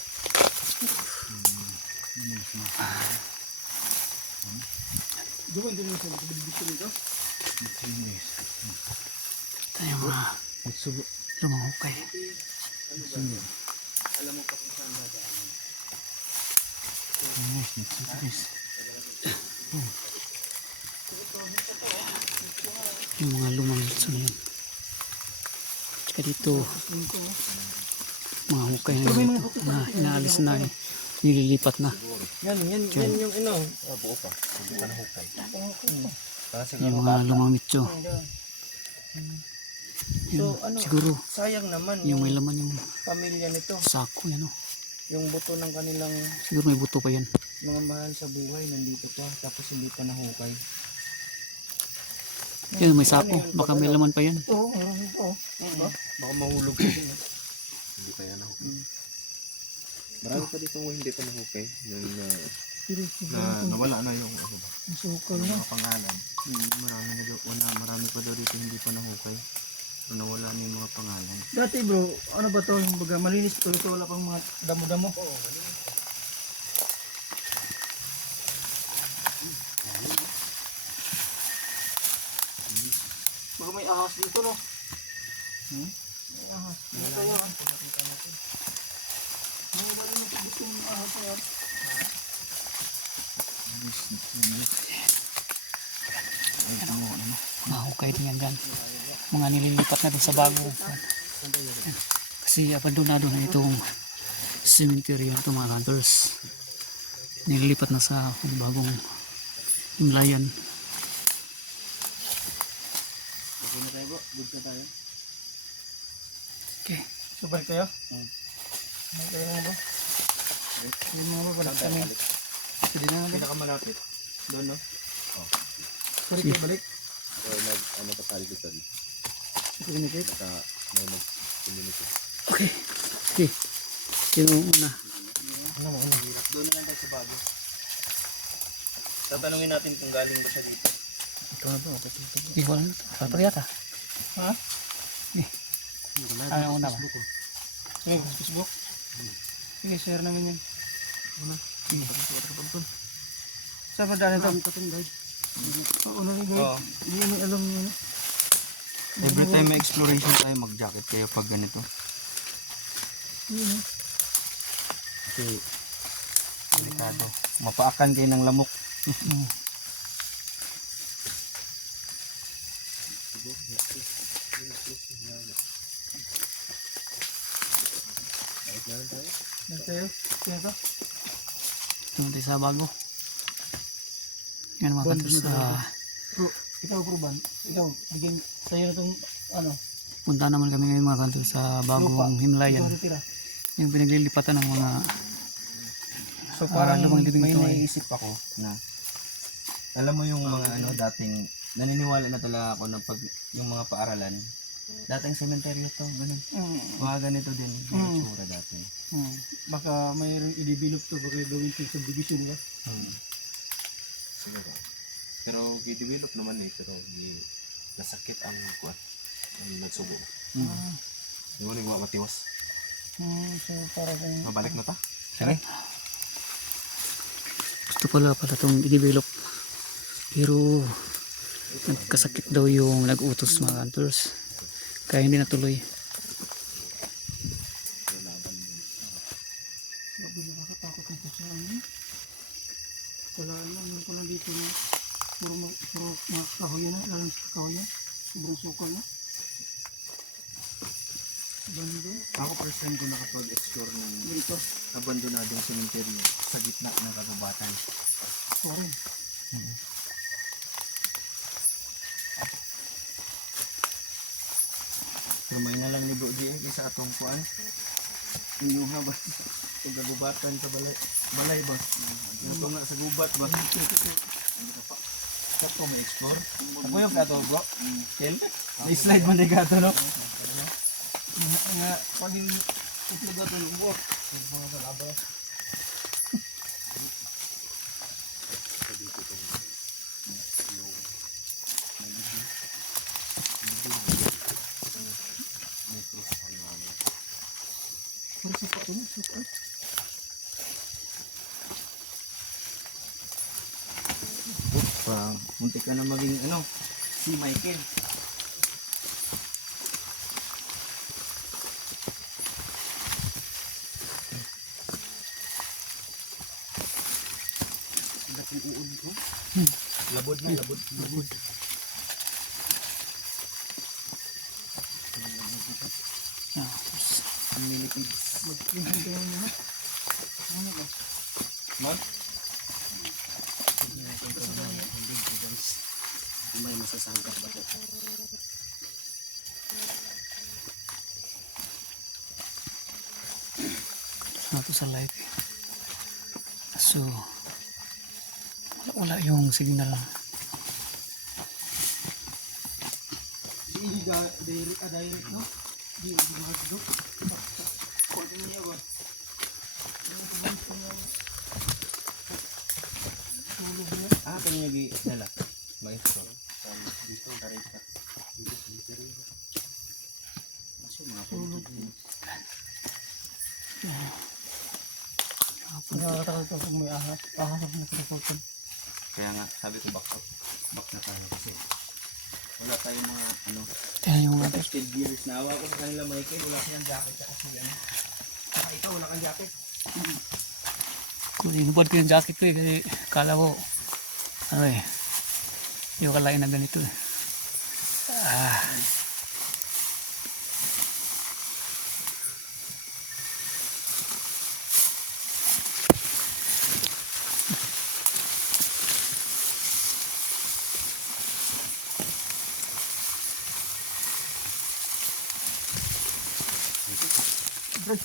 Doon din sa dito nito. Ito yung mga Nagsubo. lumang hukay. Alam mo pa kung saan dadaanan. Yes, guys. Yung mga lumang litso na yun. Tsaka dito, mga hukay na inaalis na eh. Nililipat na. Yan yung ino. Buo pa. Hindi pa nahukay. Yung mga lumang mitso. So, Yun, ano, siguro, sayang naman yung yung may laman yung pamilya nito. sako yan o. Yung buto ng kanilang Siguro may buto pa yan. mga mahal sa buhay nandito pa tapos hindi pa nahukay. Yan, may sako. Baka may laman pa yan. Oo, oo. Baka mahulog ko din. Hindi pa yan nahukay. Marami pa dito hindi pa nahukay. Yung nawala na yung ano ba? Masukal na. Mga pangalan. Marami pa daw dito hindi pa nahukay. Nawala na yung mga pangalan. Dati bro, ano ba to? Yung baga malinis to, ito wala pang mga damo-damo. Oo, baka may ahas dito no? May ahas. Ano tayo? May malinis dito yung ahas na yan. Mga hukay din yan dyan. Mga nililipat na doon sa bago. Kasi abandonado na itong cemetery itong mga hunters. Nililipat na sa bagong himlayan. Okay na tayo bro? Good na tayo? Okay. So balik tayo? Balik tayo mga bro. Yung mga bro, balik kami. Sige na nga bro. Pinakamalapit. Doon, no? Balik tayo, balik. So, ano pa tayo dito? Communicate. May nag-communicate. Okay. Okay. Sino una? Doon na lang tayo sa bago. Tatanungin natin kung galing ba siya dito. Ikaw na bro, okay dito. Hindi ko alam ito. Kapag yata. Ha? Ano una ba? Sige, Facebook. Sige, share namin yan. Saan ba daan ito? Oo, ano rin Oo. Hindi mo alam yun. Every time may exploration tayo, mag-jacket kayo pag ganito. Yun, Kasi Delikado. Mapaakan kayo ng lamok. Nagtayo? Kaya ka? Ito tayo sa bago. Yan mga Bond kantos. na talaga. Ikaw, Pruban. Ikaw, bigyan sa'yo na itong ano, Punta naman kami ngayon mga kantos sa lupa. bagong Himlayan. Ikaw titira. Yung pinaglilipatan ng mga So parang lumang dito may ito ay- naiisip ako na alam mo yung mga ano dating naniniwala na talaga ako na pag yung mga paaralan dating sementeryo to ganun. Mga ganito din yung itsura dati. Baka mayroong i-develop to, baka gawin to subdivision ba? Siguro. Pero i-develop naman pero nasakit ang kuwan. Ang nagsubo. Di mo nang matiwas. So parang Mabalik na ta. gusto pala itong i-develop. Pero nagkasakit daw yung nag-utos mga kantos. Kaya hindi natuloy. Grabe, nakakatakot nito sa ano. Wala na, ano ko lang dito na puro mga kahoyan na, lalang sa kahoyan. Sobrang sukal na. Bando. Ako first time ko nakapag-explore ng Dito. abandonadong sementeryo sa gitna ng kagubatan. Sorry. Rumay na lang ni Bro G sa atong kuan. Inyong habas. Kung kagubatan sa balay ba? Ito nga sa gubat ba? Sakto may explore. Ako yung kato bro. Kel? May slide man na gato no? Nga, pag yung ito ito ng buwak. Muntik ka na maging ano, si Michael. Labod na, labod. May masasangkap ba ito? Ito sa live. So wala yung signal. Direct, no? Di magduk. Konti niya ba? Kanyagi dala. Maestro. Dito karita. Nakakatakot ko kung may ahas. Ahas ako nakakatakot. Kaya nga, sabi ko back na tayo kasi wala tayong mga ano, Kaya yung mga protected gears. Naawa ko sa kanila Michael, wala kayang jacket kasi ano. Saka ikaw, wala kang jacket. kung inubad ko yung jacket ko eh kasi kala ko ano eh yung kalain na ganito eh. Ito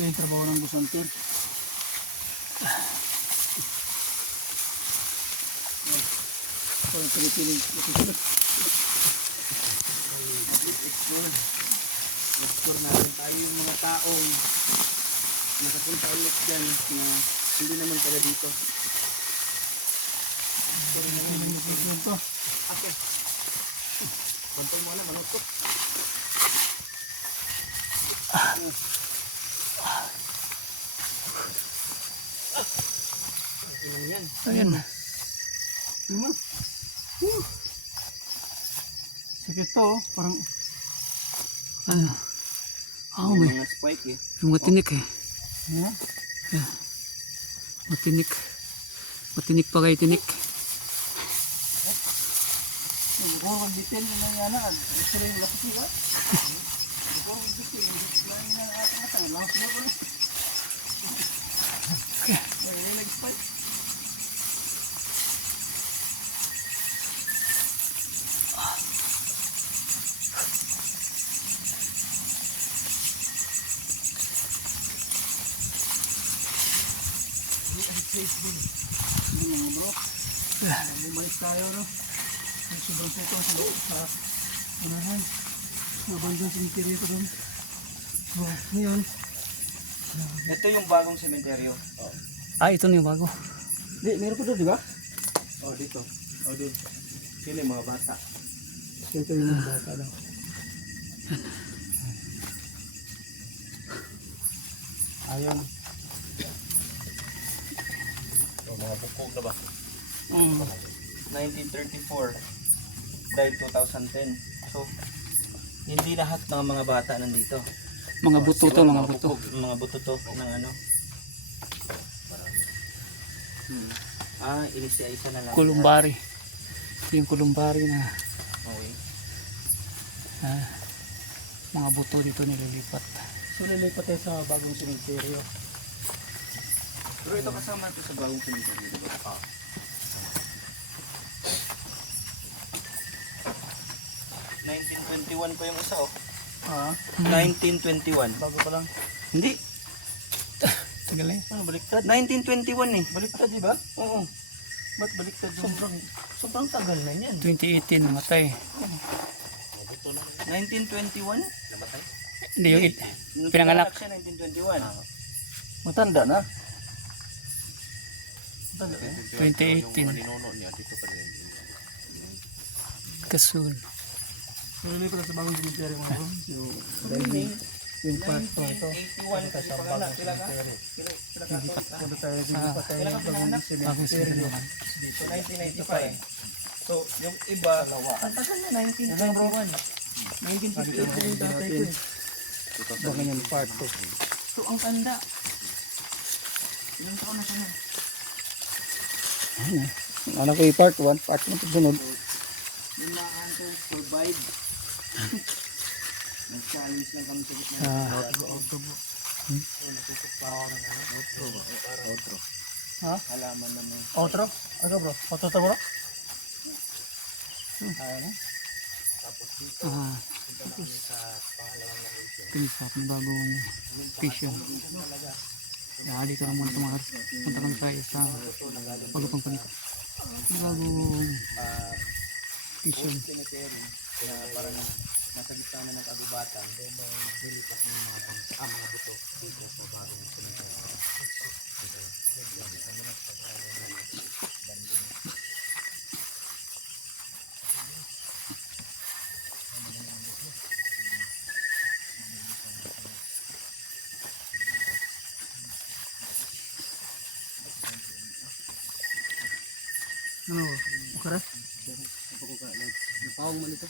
yung trabaho ng busantir. Ito yung pinipiling. Explore natin tayo yung mga taong nakapunta ulit dyan na hindi naman taga dito. Ito. Okay. Kontol mo na, manutok. Yan. Ayun. Sakit to, oh. Parang Ano? may mga spike eh. yung matinik eh. Ano? Matinik. Matinik pa kay tinik. Kung mag-detail na yan na, sila yung lakas nila. Kung mag-detail, lang yun ang ating matay. Lakas na ko na. May nag-spike. Hindi mga bro. Bumalik tayo no. Ang sobrang puto sa loob sa unahan. Nabandang cemetery ko doon. So, ngayon. Ito yung bagong sementeryo. Ito na yung bago. Di, meron pa doon, di ba? Oh, dito. Oh, doon. Sila yung mga bata. Ito yung mga bata daw. Ayun. O, mga bukog na ba? 1934. Died 2010. So, hindi lahat ng mga bata nandito. Mga buto to, mga buto. Mga buto to ng ano. Inisa-isa na lang. Kulumbari. Yung kulumbari na Okay. mga buto dito nililipat. So, nilipat tayo sa bagong cemetery. Pero ito kasama ito sa bagong cemetery, di ba? 1921 pa yung isa oh. Ah, 1921. bago pa lang. Hindi. Tagal na yun. Ano, baliktad? 1921 eh. Baliktad, di ba? Oo. Ba't baliktad yung... Sobrang tagal na yan. 2018 namatay. 1921? Hindi yung pinanganak. Siya 1921. Matanda na. 2018. Ninuno niya dito pa rin. Kasun. So, nilipat tayo sa bagong cemetery mga bro. Yung part pa ito. 81 kasi panganak. Pila ka? Punta tayo dilipat tayo ng bagong Bagong cemetery. naman. Dito, 1995. So, yung iba, ang tagal na 1921. 1958 yung tatay ko eh. Baka yan part 2. So, ang tanda. Ilang taon na siya na? Ano ko yung part 1, part 1 sunod. Yung mga kanto, survive. Nag-challenge lang kami sa gitna. Ha? Halaman naman. Outro? Ano bro? Outro to bro? Ayaw na? Pinsap ng bagong vision. Dito lang muna ito mga punta kami tayo sa pagupang panito. Bagong vision. Cemetery na parang nasa gitna na ng kagubatan. Then may dilipat ng mga buto dito sa bagong cemetery. Ano bro? Ukara? Napawag man ito.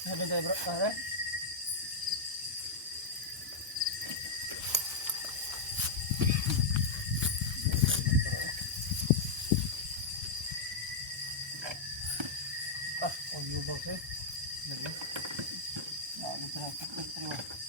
Sabi tayo bro, pare? Audio box eh. Lagi. Lagi tayo.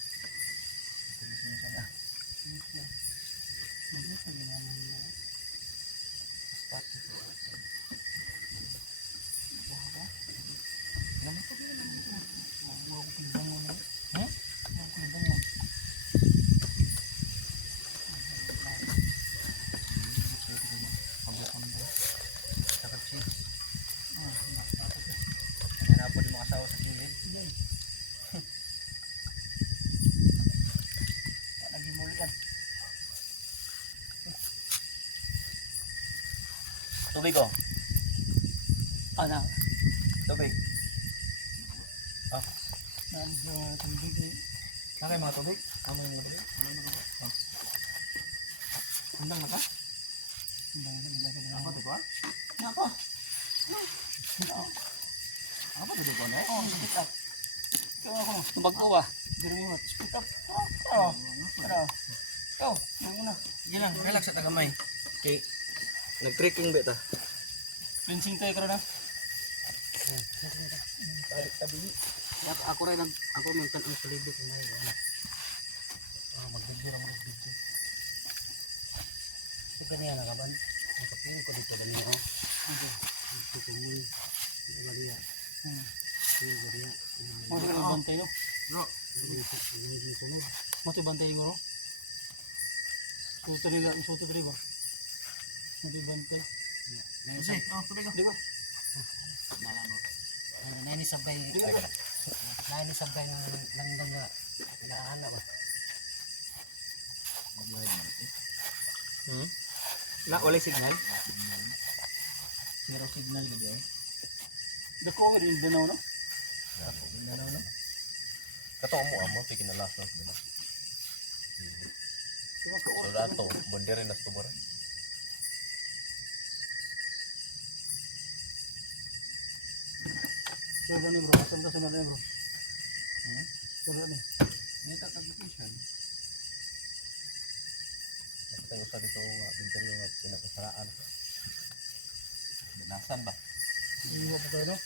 Tubig ko. Ano? Tubig. Naalis yung tubig eh. Nakay mga tubig? Amo yung tubig? Hanggang na ka? Apa to ba? Nako. Apa to ba na? Oh, speak up. Ikaw ako. Tubag ko ba? Dirmi mo. Speak up. Oh. Ano? Ikaw. Yung una. Sige lang, relax sa tagamay. Okay. Nag-trekking ba ito? Fencing tayo karon na. Tabi. Ako rin ako man kan ang palibot na yun. Mag-video. So kaniya na kaban. Ang kapili ko dito ganyan oh. Ito mo. Baliya. Baliya. Mo sa kanang bantay no? Bro. Mo sa bantay guro. Suto nila, suto diri ba? Mo di bantay. Kasi, tubig ko. Di ba? Nani sabay ng landong nga inaana ba? Walay signal? Zero signal gabi eh. Dako nga din danaw no? Kato mo amo ti kinalas na dala. So dato bondere nas tumor. So gani bro, asam ka sunod na bro. Sunod ni. Dito application. Tayo sa dito nga interview nga pinakasaraan. Nasan ba? Iwa pa kayo no?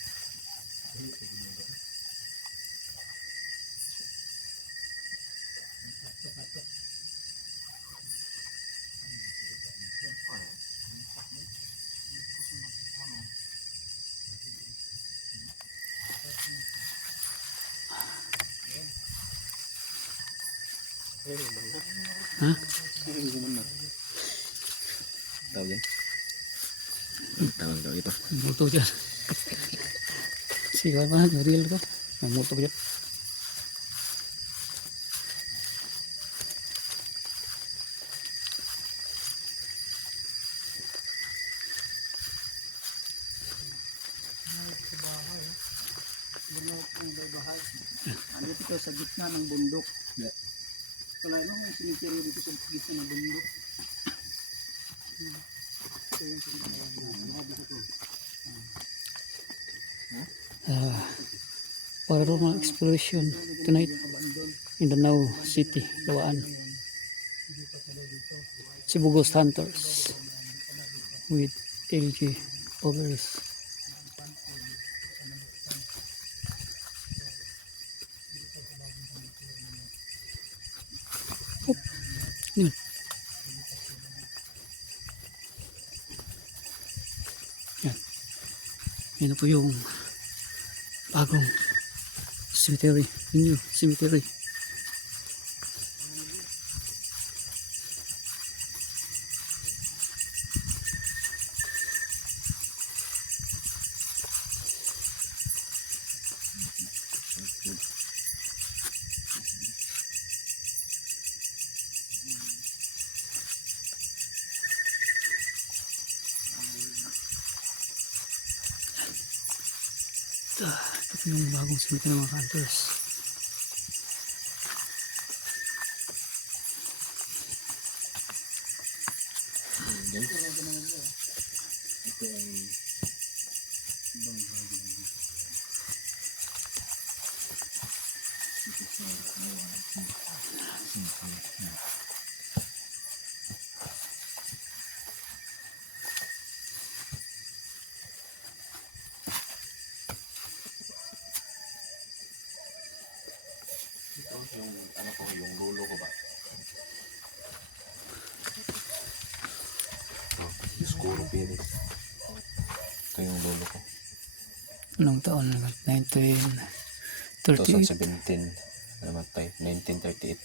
Tawag yan? Tawag daw ito. Multo dyan. Sigaw pa, real ko. Multo dyan. Ano dito sa gitna ng bundok. Wala no, may cemetery dito sa gitna ng bundok. Paranormal exploration tonight in Danau City, Lawaan. Cebu Ghost Hunters with LG Overis. Yun. Yan. Yan na po yung bagong cemetery. New cemetery. Ito po yung bagong cemetery ng mga hunters. Ito yung ano ko, yung lolo ko ba? Oh, Iskuro Piris. Ito yung lolo ko. Anong taon na? 1938. 2017 namatay, 1938.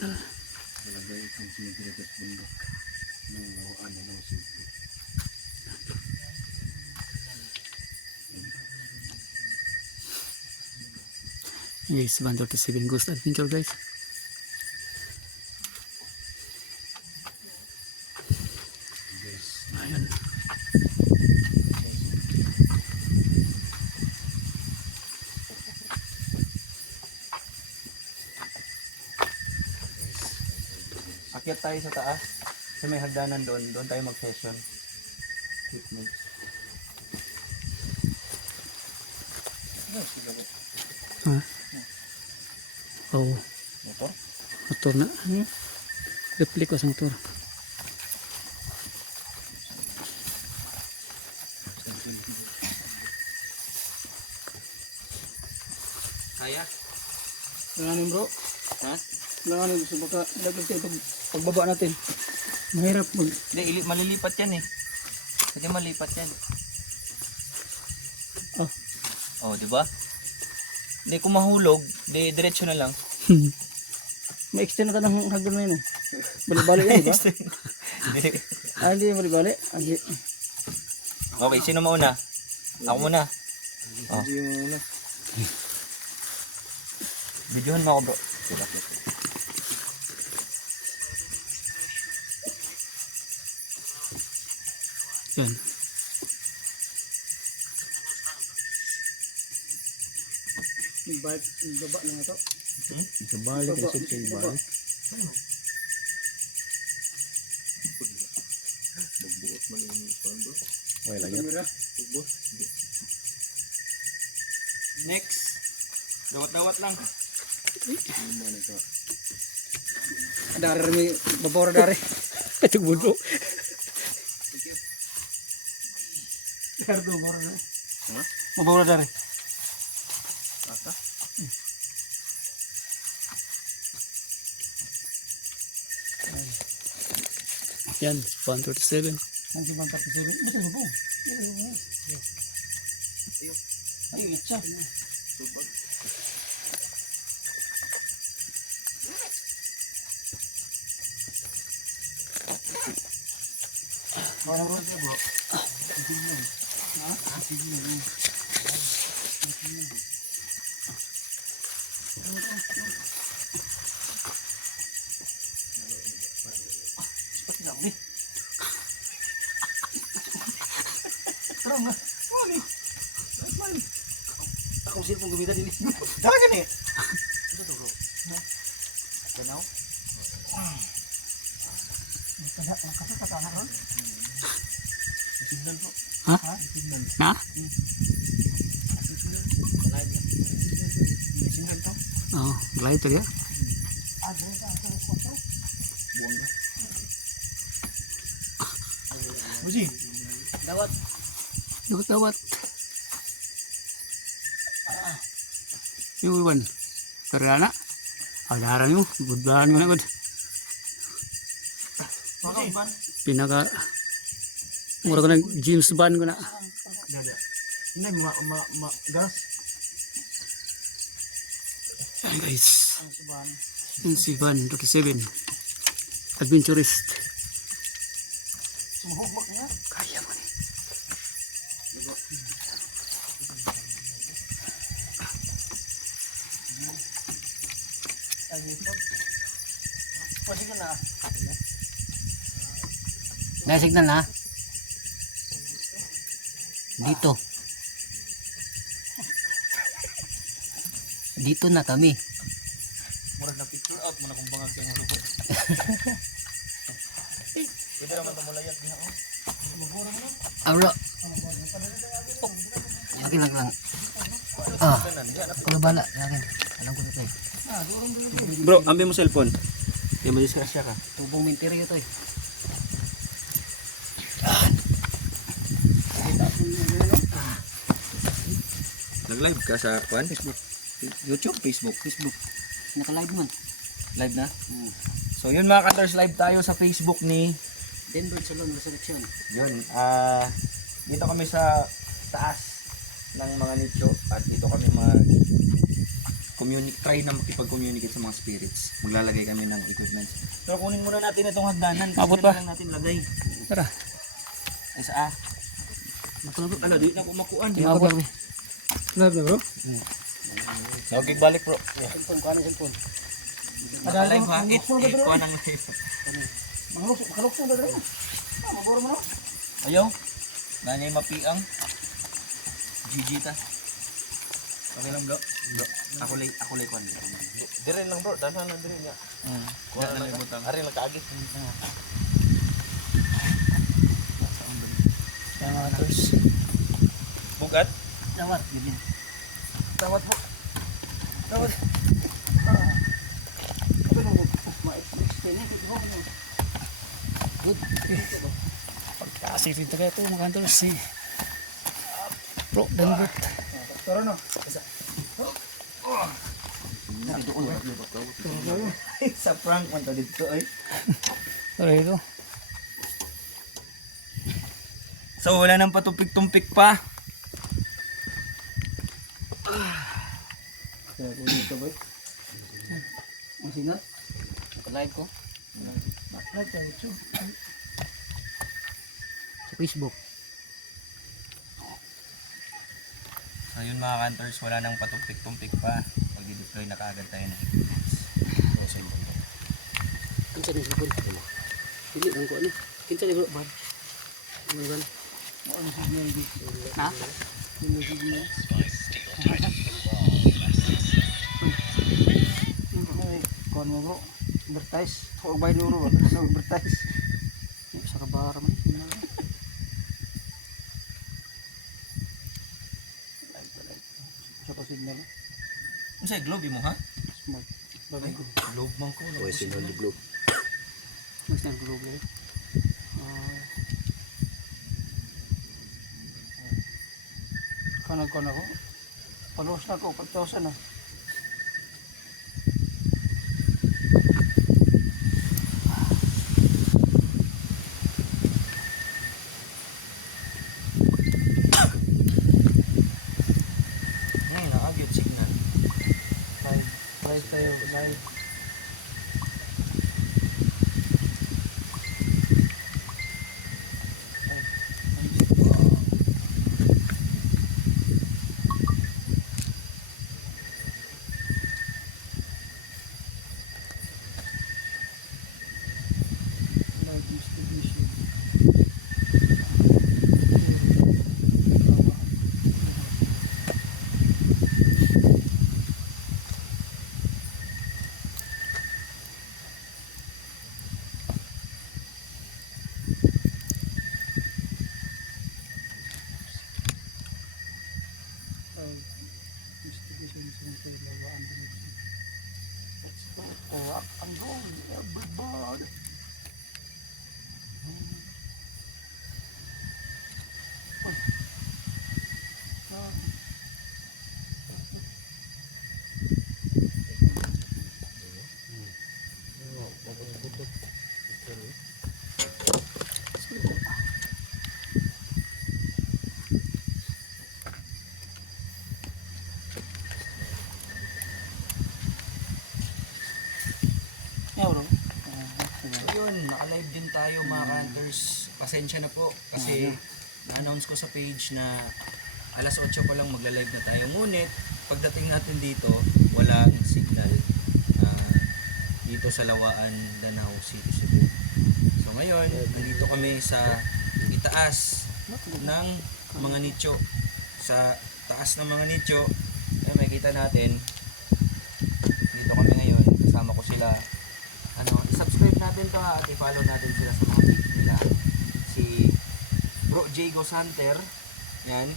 na. Guys, 137 Ghost Adventure guys. Ayun. Akyat tayo sa taas. Sa may hagdanan doon. Doon tayo mag-session. Treatment. Ha? Oh, Motor? motor na. Replica sa motor. Kaya? Langanin bro. Ha? Langanin gusto baka lagi tayo pagbaba natin. Mahirap mag... Hindi, malilipat yan eh. Pwede malipat yan. Oh. Oh, di ba? Hindi, kung mahulog, di diretso na lang. May extend na tayo ng hagdan na yun eh. Bali-bali yan, di ba? Hindi. Hindi bali-bali. Hindi. Okay, sino mauna? Ako muna. Oh. Hindi mo muna. Videohan mo ako, bro. Diba? Yan. Yung bike, yung baba na ito. Kabalik, Baba, baba. Okay lang yan. Kamera. Next. Dawat-dawat lang. Dari may babora dari. Ito budo. Dari tuh babora dari. Babora dari. Yan, 137. Nanti mantap ke sini. Betul bu. Ayo itcha. Mana bro? Ako sila pong gumita din. Dapat yan eh. Ito to bro. Ganaw? Ha? Na? Oh, glider ya. Busi. Dawat. Dawat. Yung iwan. Karena agaran mo, budlaan mo na gud. Pinaka mura ko ng James Bond ko na. Ini gas. Ay guys, yung si Van 37 Adventurist. Sumahugmak niya. Kaya mo ni. Pwede ka na. Dahil signal na. Dito. Dito na kami. Murag na picture out mo na kung bangag kayo lubot. Pwede naman tumulayat niya oh. Abro. Okay lang. Ah. Ako na bala. Akin. Alam ko na ito eh. Bro, ambil mo cellphone. Yan mo disgrasya ka. Tubong minteryo to eh. Nag-live ka sa kwan? Facebook. YouTube, Facebook. Naka-live man. Live na? So yun mga cutters, live tayo sa Facebook ni Denver Salon Resurrection. yun. Dito kami sa taas ng mga nicho at dito kami mag try na makipag-communicate sa mga spirits. Maglalagay kami ng equipments. Pero kunin muna natin itong hagdanan. Kasi Abot dyan ba? lang natin lagay. Tara. Ay sa Ala, di na kumakuan. Tingnan ko bro. Love na bro. Okay, balik bro. Naka-live ha? Ikuha ng live. Makalukso ba dito? Magoro mo na. Ayaw. Nanyay mapiang. GG ta. Okay lang bro? Bro, ako lay kwan. Dire lang bro, dana na dire niya. Kuha na lang butang. Ari lang kaagi. Kaya mga hunters. Bugat. Dawat, ganyan. Tawat po. Tawat. Pagkasip ito kaya ito mga hunters si Bro Denbert. Tara no. Sa prank man to dito eh. Tara ito. So wala nang patumpik-tumpik pa. Kaya ko dito ba? Masinat? Live ko. Live tayo ito. Sa Facebook. So yun mga hunters, wala nang patumpik-tumpik pa. Pag-deploy na kaagad tayo ng equipments. Kinsa ni sipon? Dili ang ko ano. Kinsa ni bro ba? Ano gan? Ano signal dito? Ha? Ano signal? Kuan mo bro. Advertise. Huwag bay duro. Advertise. Sa kabara man. Sa pa signal. Ano sa'yo, globe mo ha? Smart. Bagay ko. Globe man ko. Uy, sinong di globe. Mas nang globe eh. Kanag ako. Palos na ako. 4,000 na. Ngayon, nakagyot signal. Live. Live tayo. Live. Live distribution. Distribution center, bawaan direction. Let's go. Rock and roll, everybody. Yeah, bro. So yun, naka-live din tayo mga hunters. Pasensya na po kasi na-announce ko sa page na alas 8 pa lang magla-live na tayo. Ngunit, pagdating natin dito, wala ang signal dito sa Lawaan, Danao City, Cebu. So ngayon, nandito kami sa itaas ng mga nicho. Sa taas ng mga nicho, ay makikita natin, dito kami ngayon, kasama ko sila. I-subscribe natin to ha, at i-follow natin sila sa mga page nila. Si Bro Jago Santer, yan.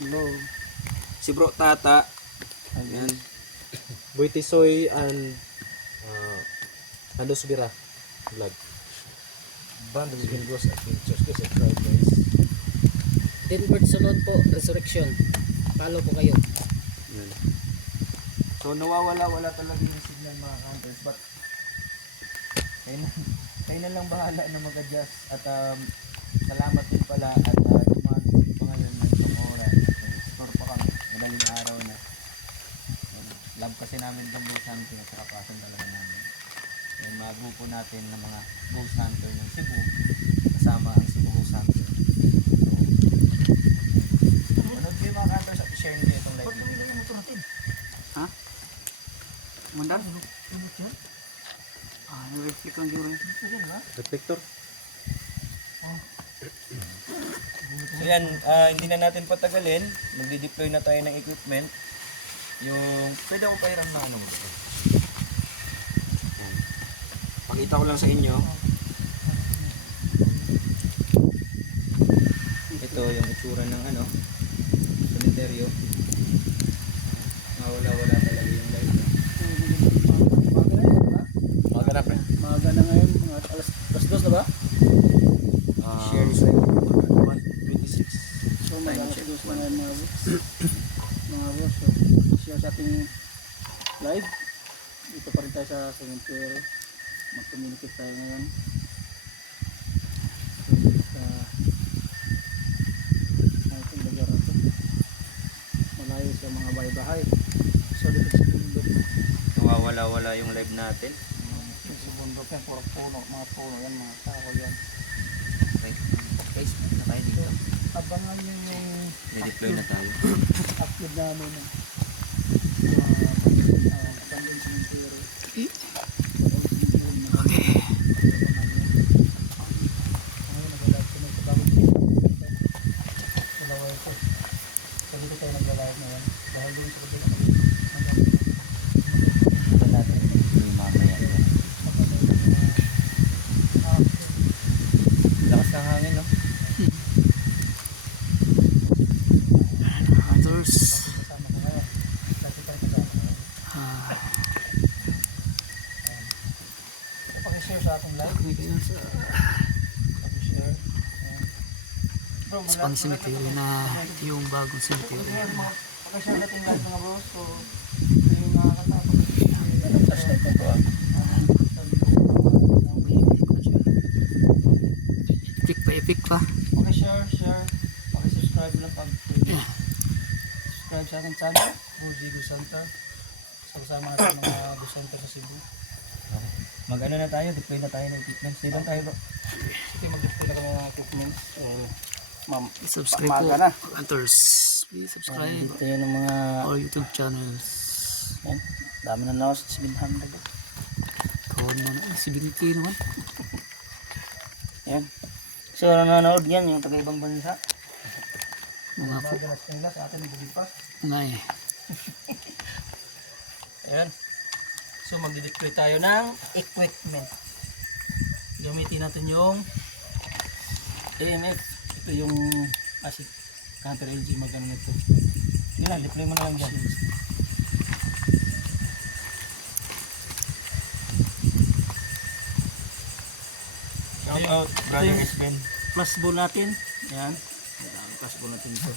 Hello. Si Bro Tata, yan. Boy Tisoy and Anos Bira vlog. Band of Gingos Adventures ko sa crowd guys. Denbert sunod po, Resurrection. Follow po kayo. So nawawala-wala talaga yung signal mga hunters, but kayo na lang bahala na mag-adjust at salamat din pala at dumating pa ngayon ng isang oras. Store pa kami, madaling araw na. Love kasi namin itong ghost hunting at saka passion talaga namin. Yung mga grupo natin ng mga ghost hunter ng Cebu, kasama ang Cebu Ghost Hunter. So, manood kayo mga hunters at share nyo itong live video. Ha? Mandar? Ah, reflect lang yun. Reflector. So yan, hindi na natin patagalin. Magdi-deploy na tayo ng equipment. Yung, pwede ako pahiram na ano. Yan. Pakita ko lang sa inyo. Ito yung itsura ng ano, cemeteryo. Wala talaga yung light. Mga ganap eh. Maaga na ngayon, mga alas 2 na ba? Share is like 126. So, mga alas 2 na ngayon mga boss. Mga boss, so, share sa ating live. Dito pa rin tayo sa cemetery. Mag-communicate tayo ngayon. So, itong lugar na ito. Malayo sa mga bahay-bahay. So, dito sa bundok. Nawawala-wala yung live natin. Sa bundok yan, puro puno, mga puno yan, mga tao yan. Okay, Facebook na tayo dito. Abangan nyo yung May-deploy na tayo. upload namin ng Abandon Cemetery. So dito tayo nag-live ngayon. Dahil doon sa kabila Ito natin yung mamaya. Lakas ng hangin, no? Hunters. kasama ko ngayon. Dati tayo kasama ngayon. Pakishare sa atong live. Pakishare. Bro, Sa pang cemetery na yung bagong cemetery. pakishare natin live mga bro. So, ito yung nakakatapos. Touch na ito ah. Epic pa. Pakishare, pakisubscribe lang pag pwede. Subscribe sa ating channel, Rudy Gusanta. So, kasama natin mga Gusanta sa Cebu. Mag-ano na tayo, deploy na tayo ng equipment. Stay lang tayo, bro. Sige, mag-display na kami ng equipment. Ma'am, Subscribe po. Umaga na. Hunters. Please subscribe dito yun ang mga, our YouTube channels. yan, dami na nawas, 700. Kawan mo na. Si Biniti naman. Yan. So, nanonood yan, yung taga-ibang bansa. Mga po. Mga ganas nila sa atin, hindi pa. Ngay. Ayan. So, magdi-deploy tayo ng equipment. Gamitin natin yung AMF. Ito yung ASIC counter LG magano nito. Yun lang, deploy mo na lang dyan. Shout out, brother Esben. Plus ball natin. Ayan. Ayan, plus ball natin ito.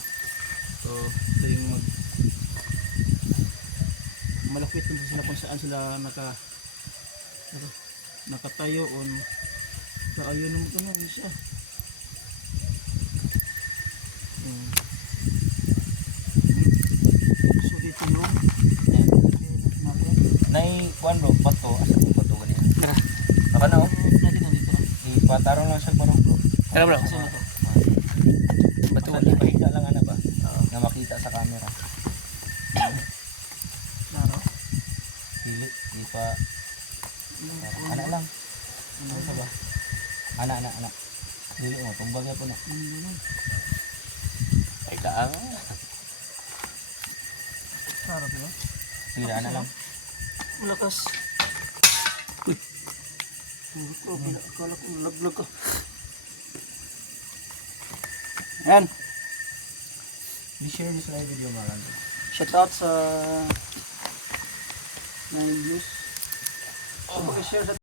So, ito yung malapit kung sila kung saan sila nakatayo on so ayun naman ito naman siya. So dito no Yan. natin Nay, kuan bro, pato. Asa yung pato ganyan? Tara. Baka na, oh. natin nandito na Ipatarong lang siya bro, bro. Tara bro. kasi ito Bato Basta di pahiga lang ano ba? Na makita sa camera. naro Pilit, di pa. Ana lang. Ano sa ba? Ana. Dili mo, tumbang niya po na. Ay kaang. sarap yun Sige, ana lang. lakas uy akala ko laglag ka yan. I-share niyo sa video mga Shoutout sa 9 views. So, mag-share sa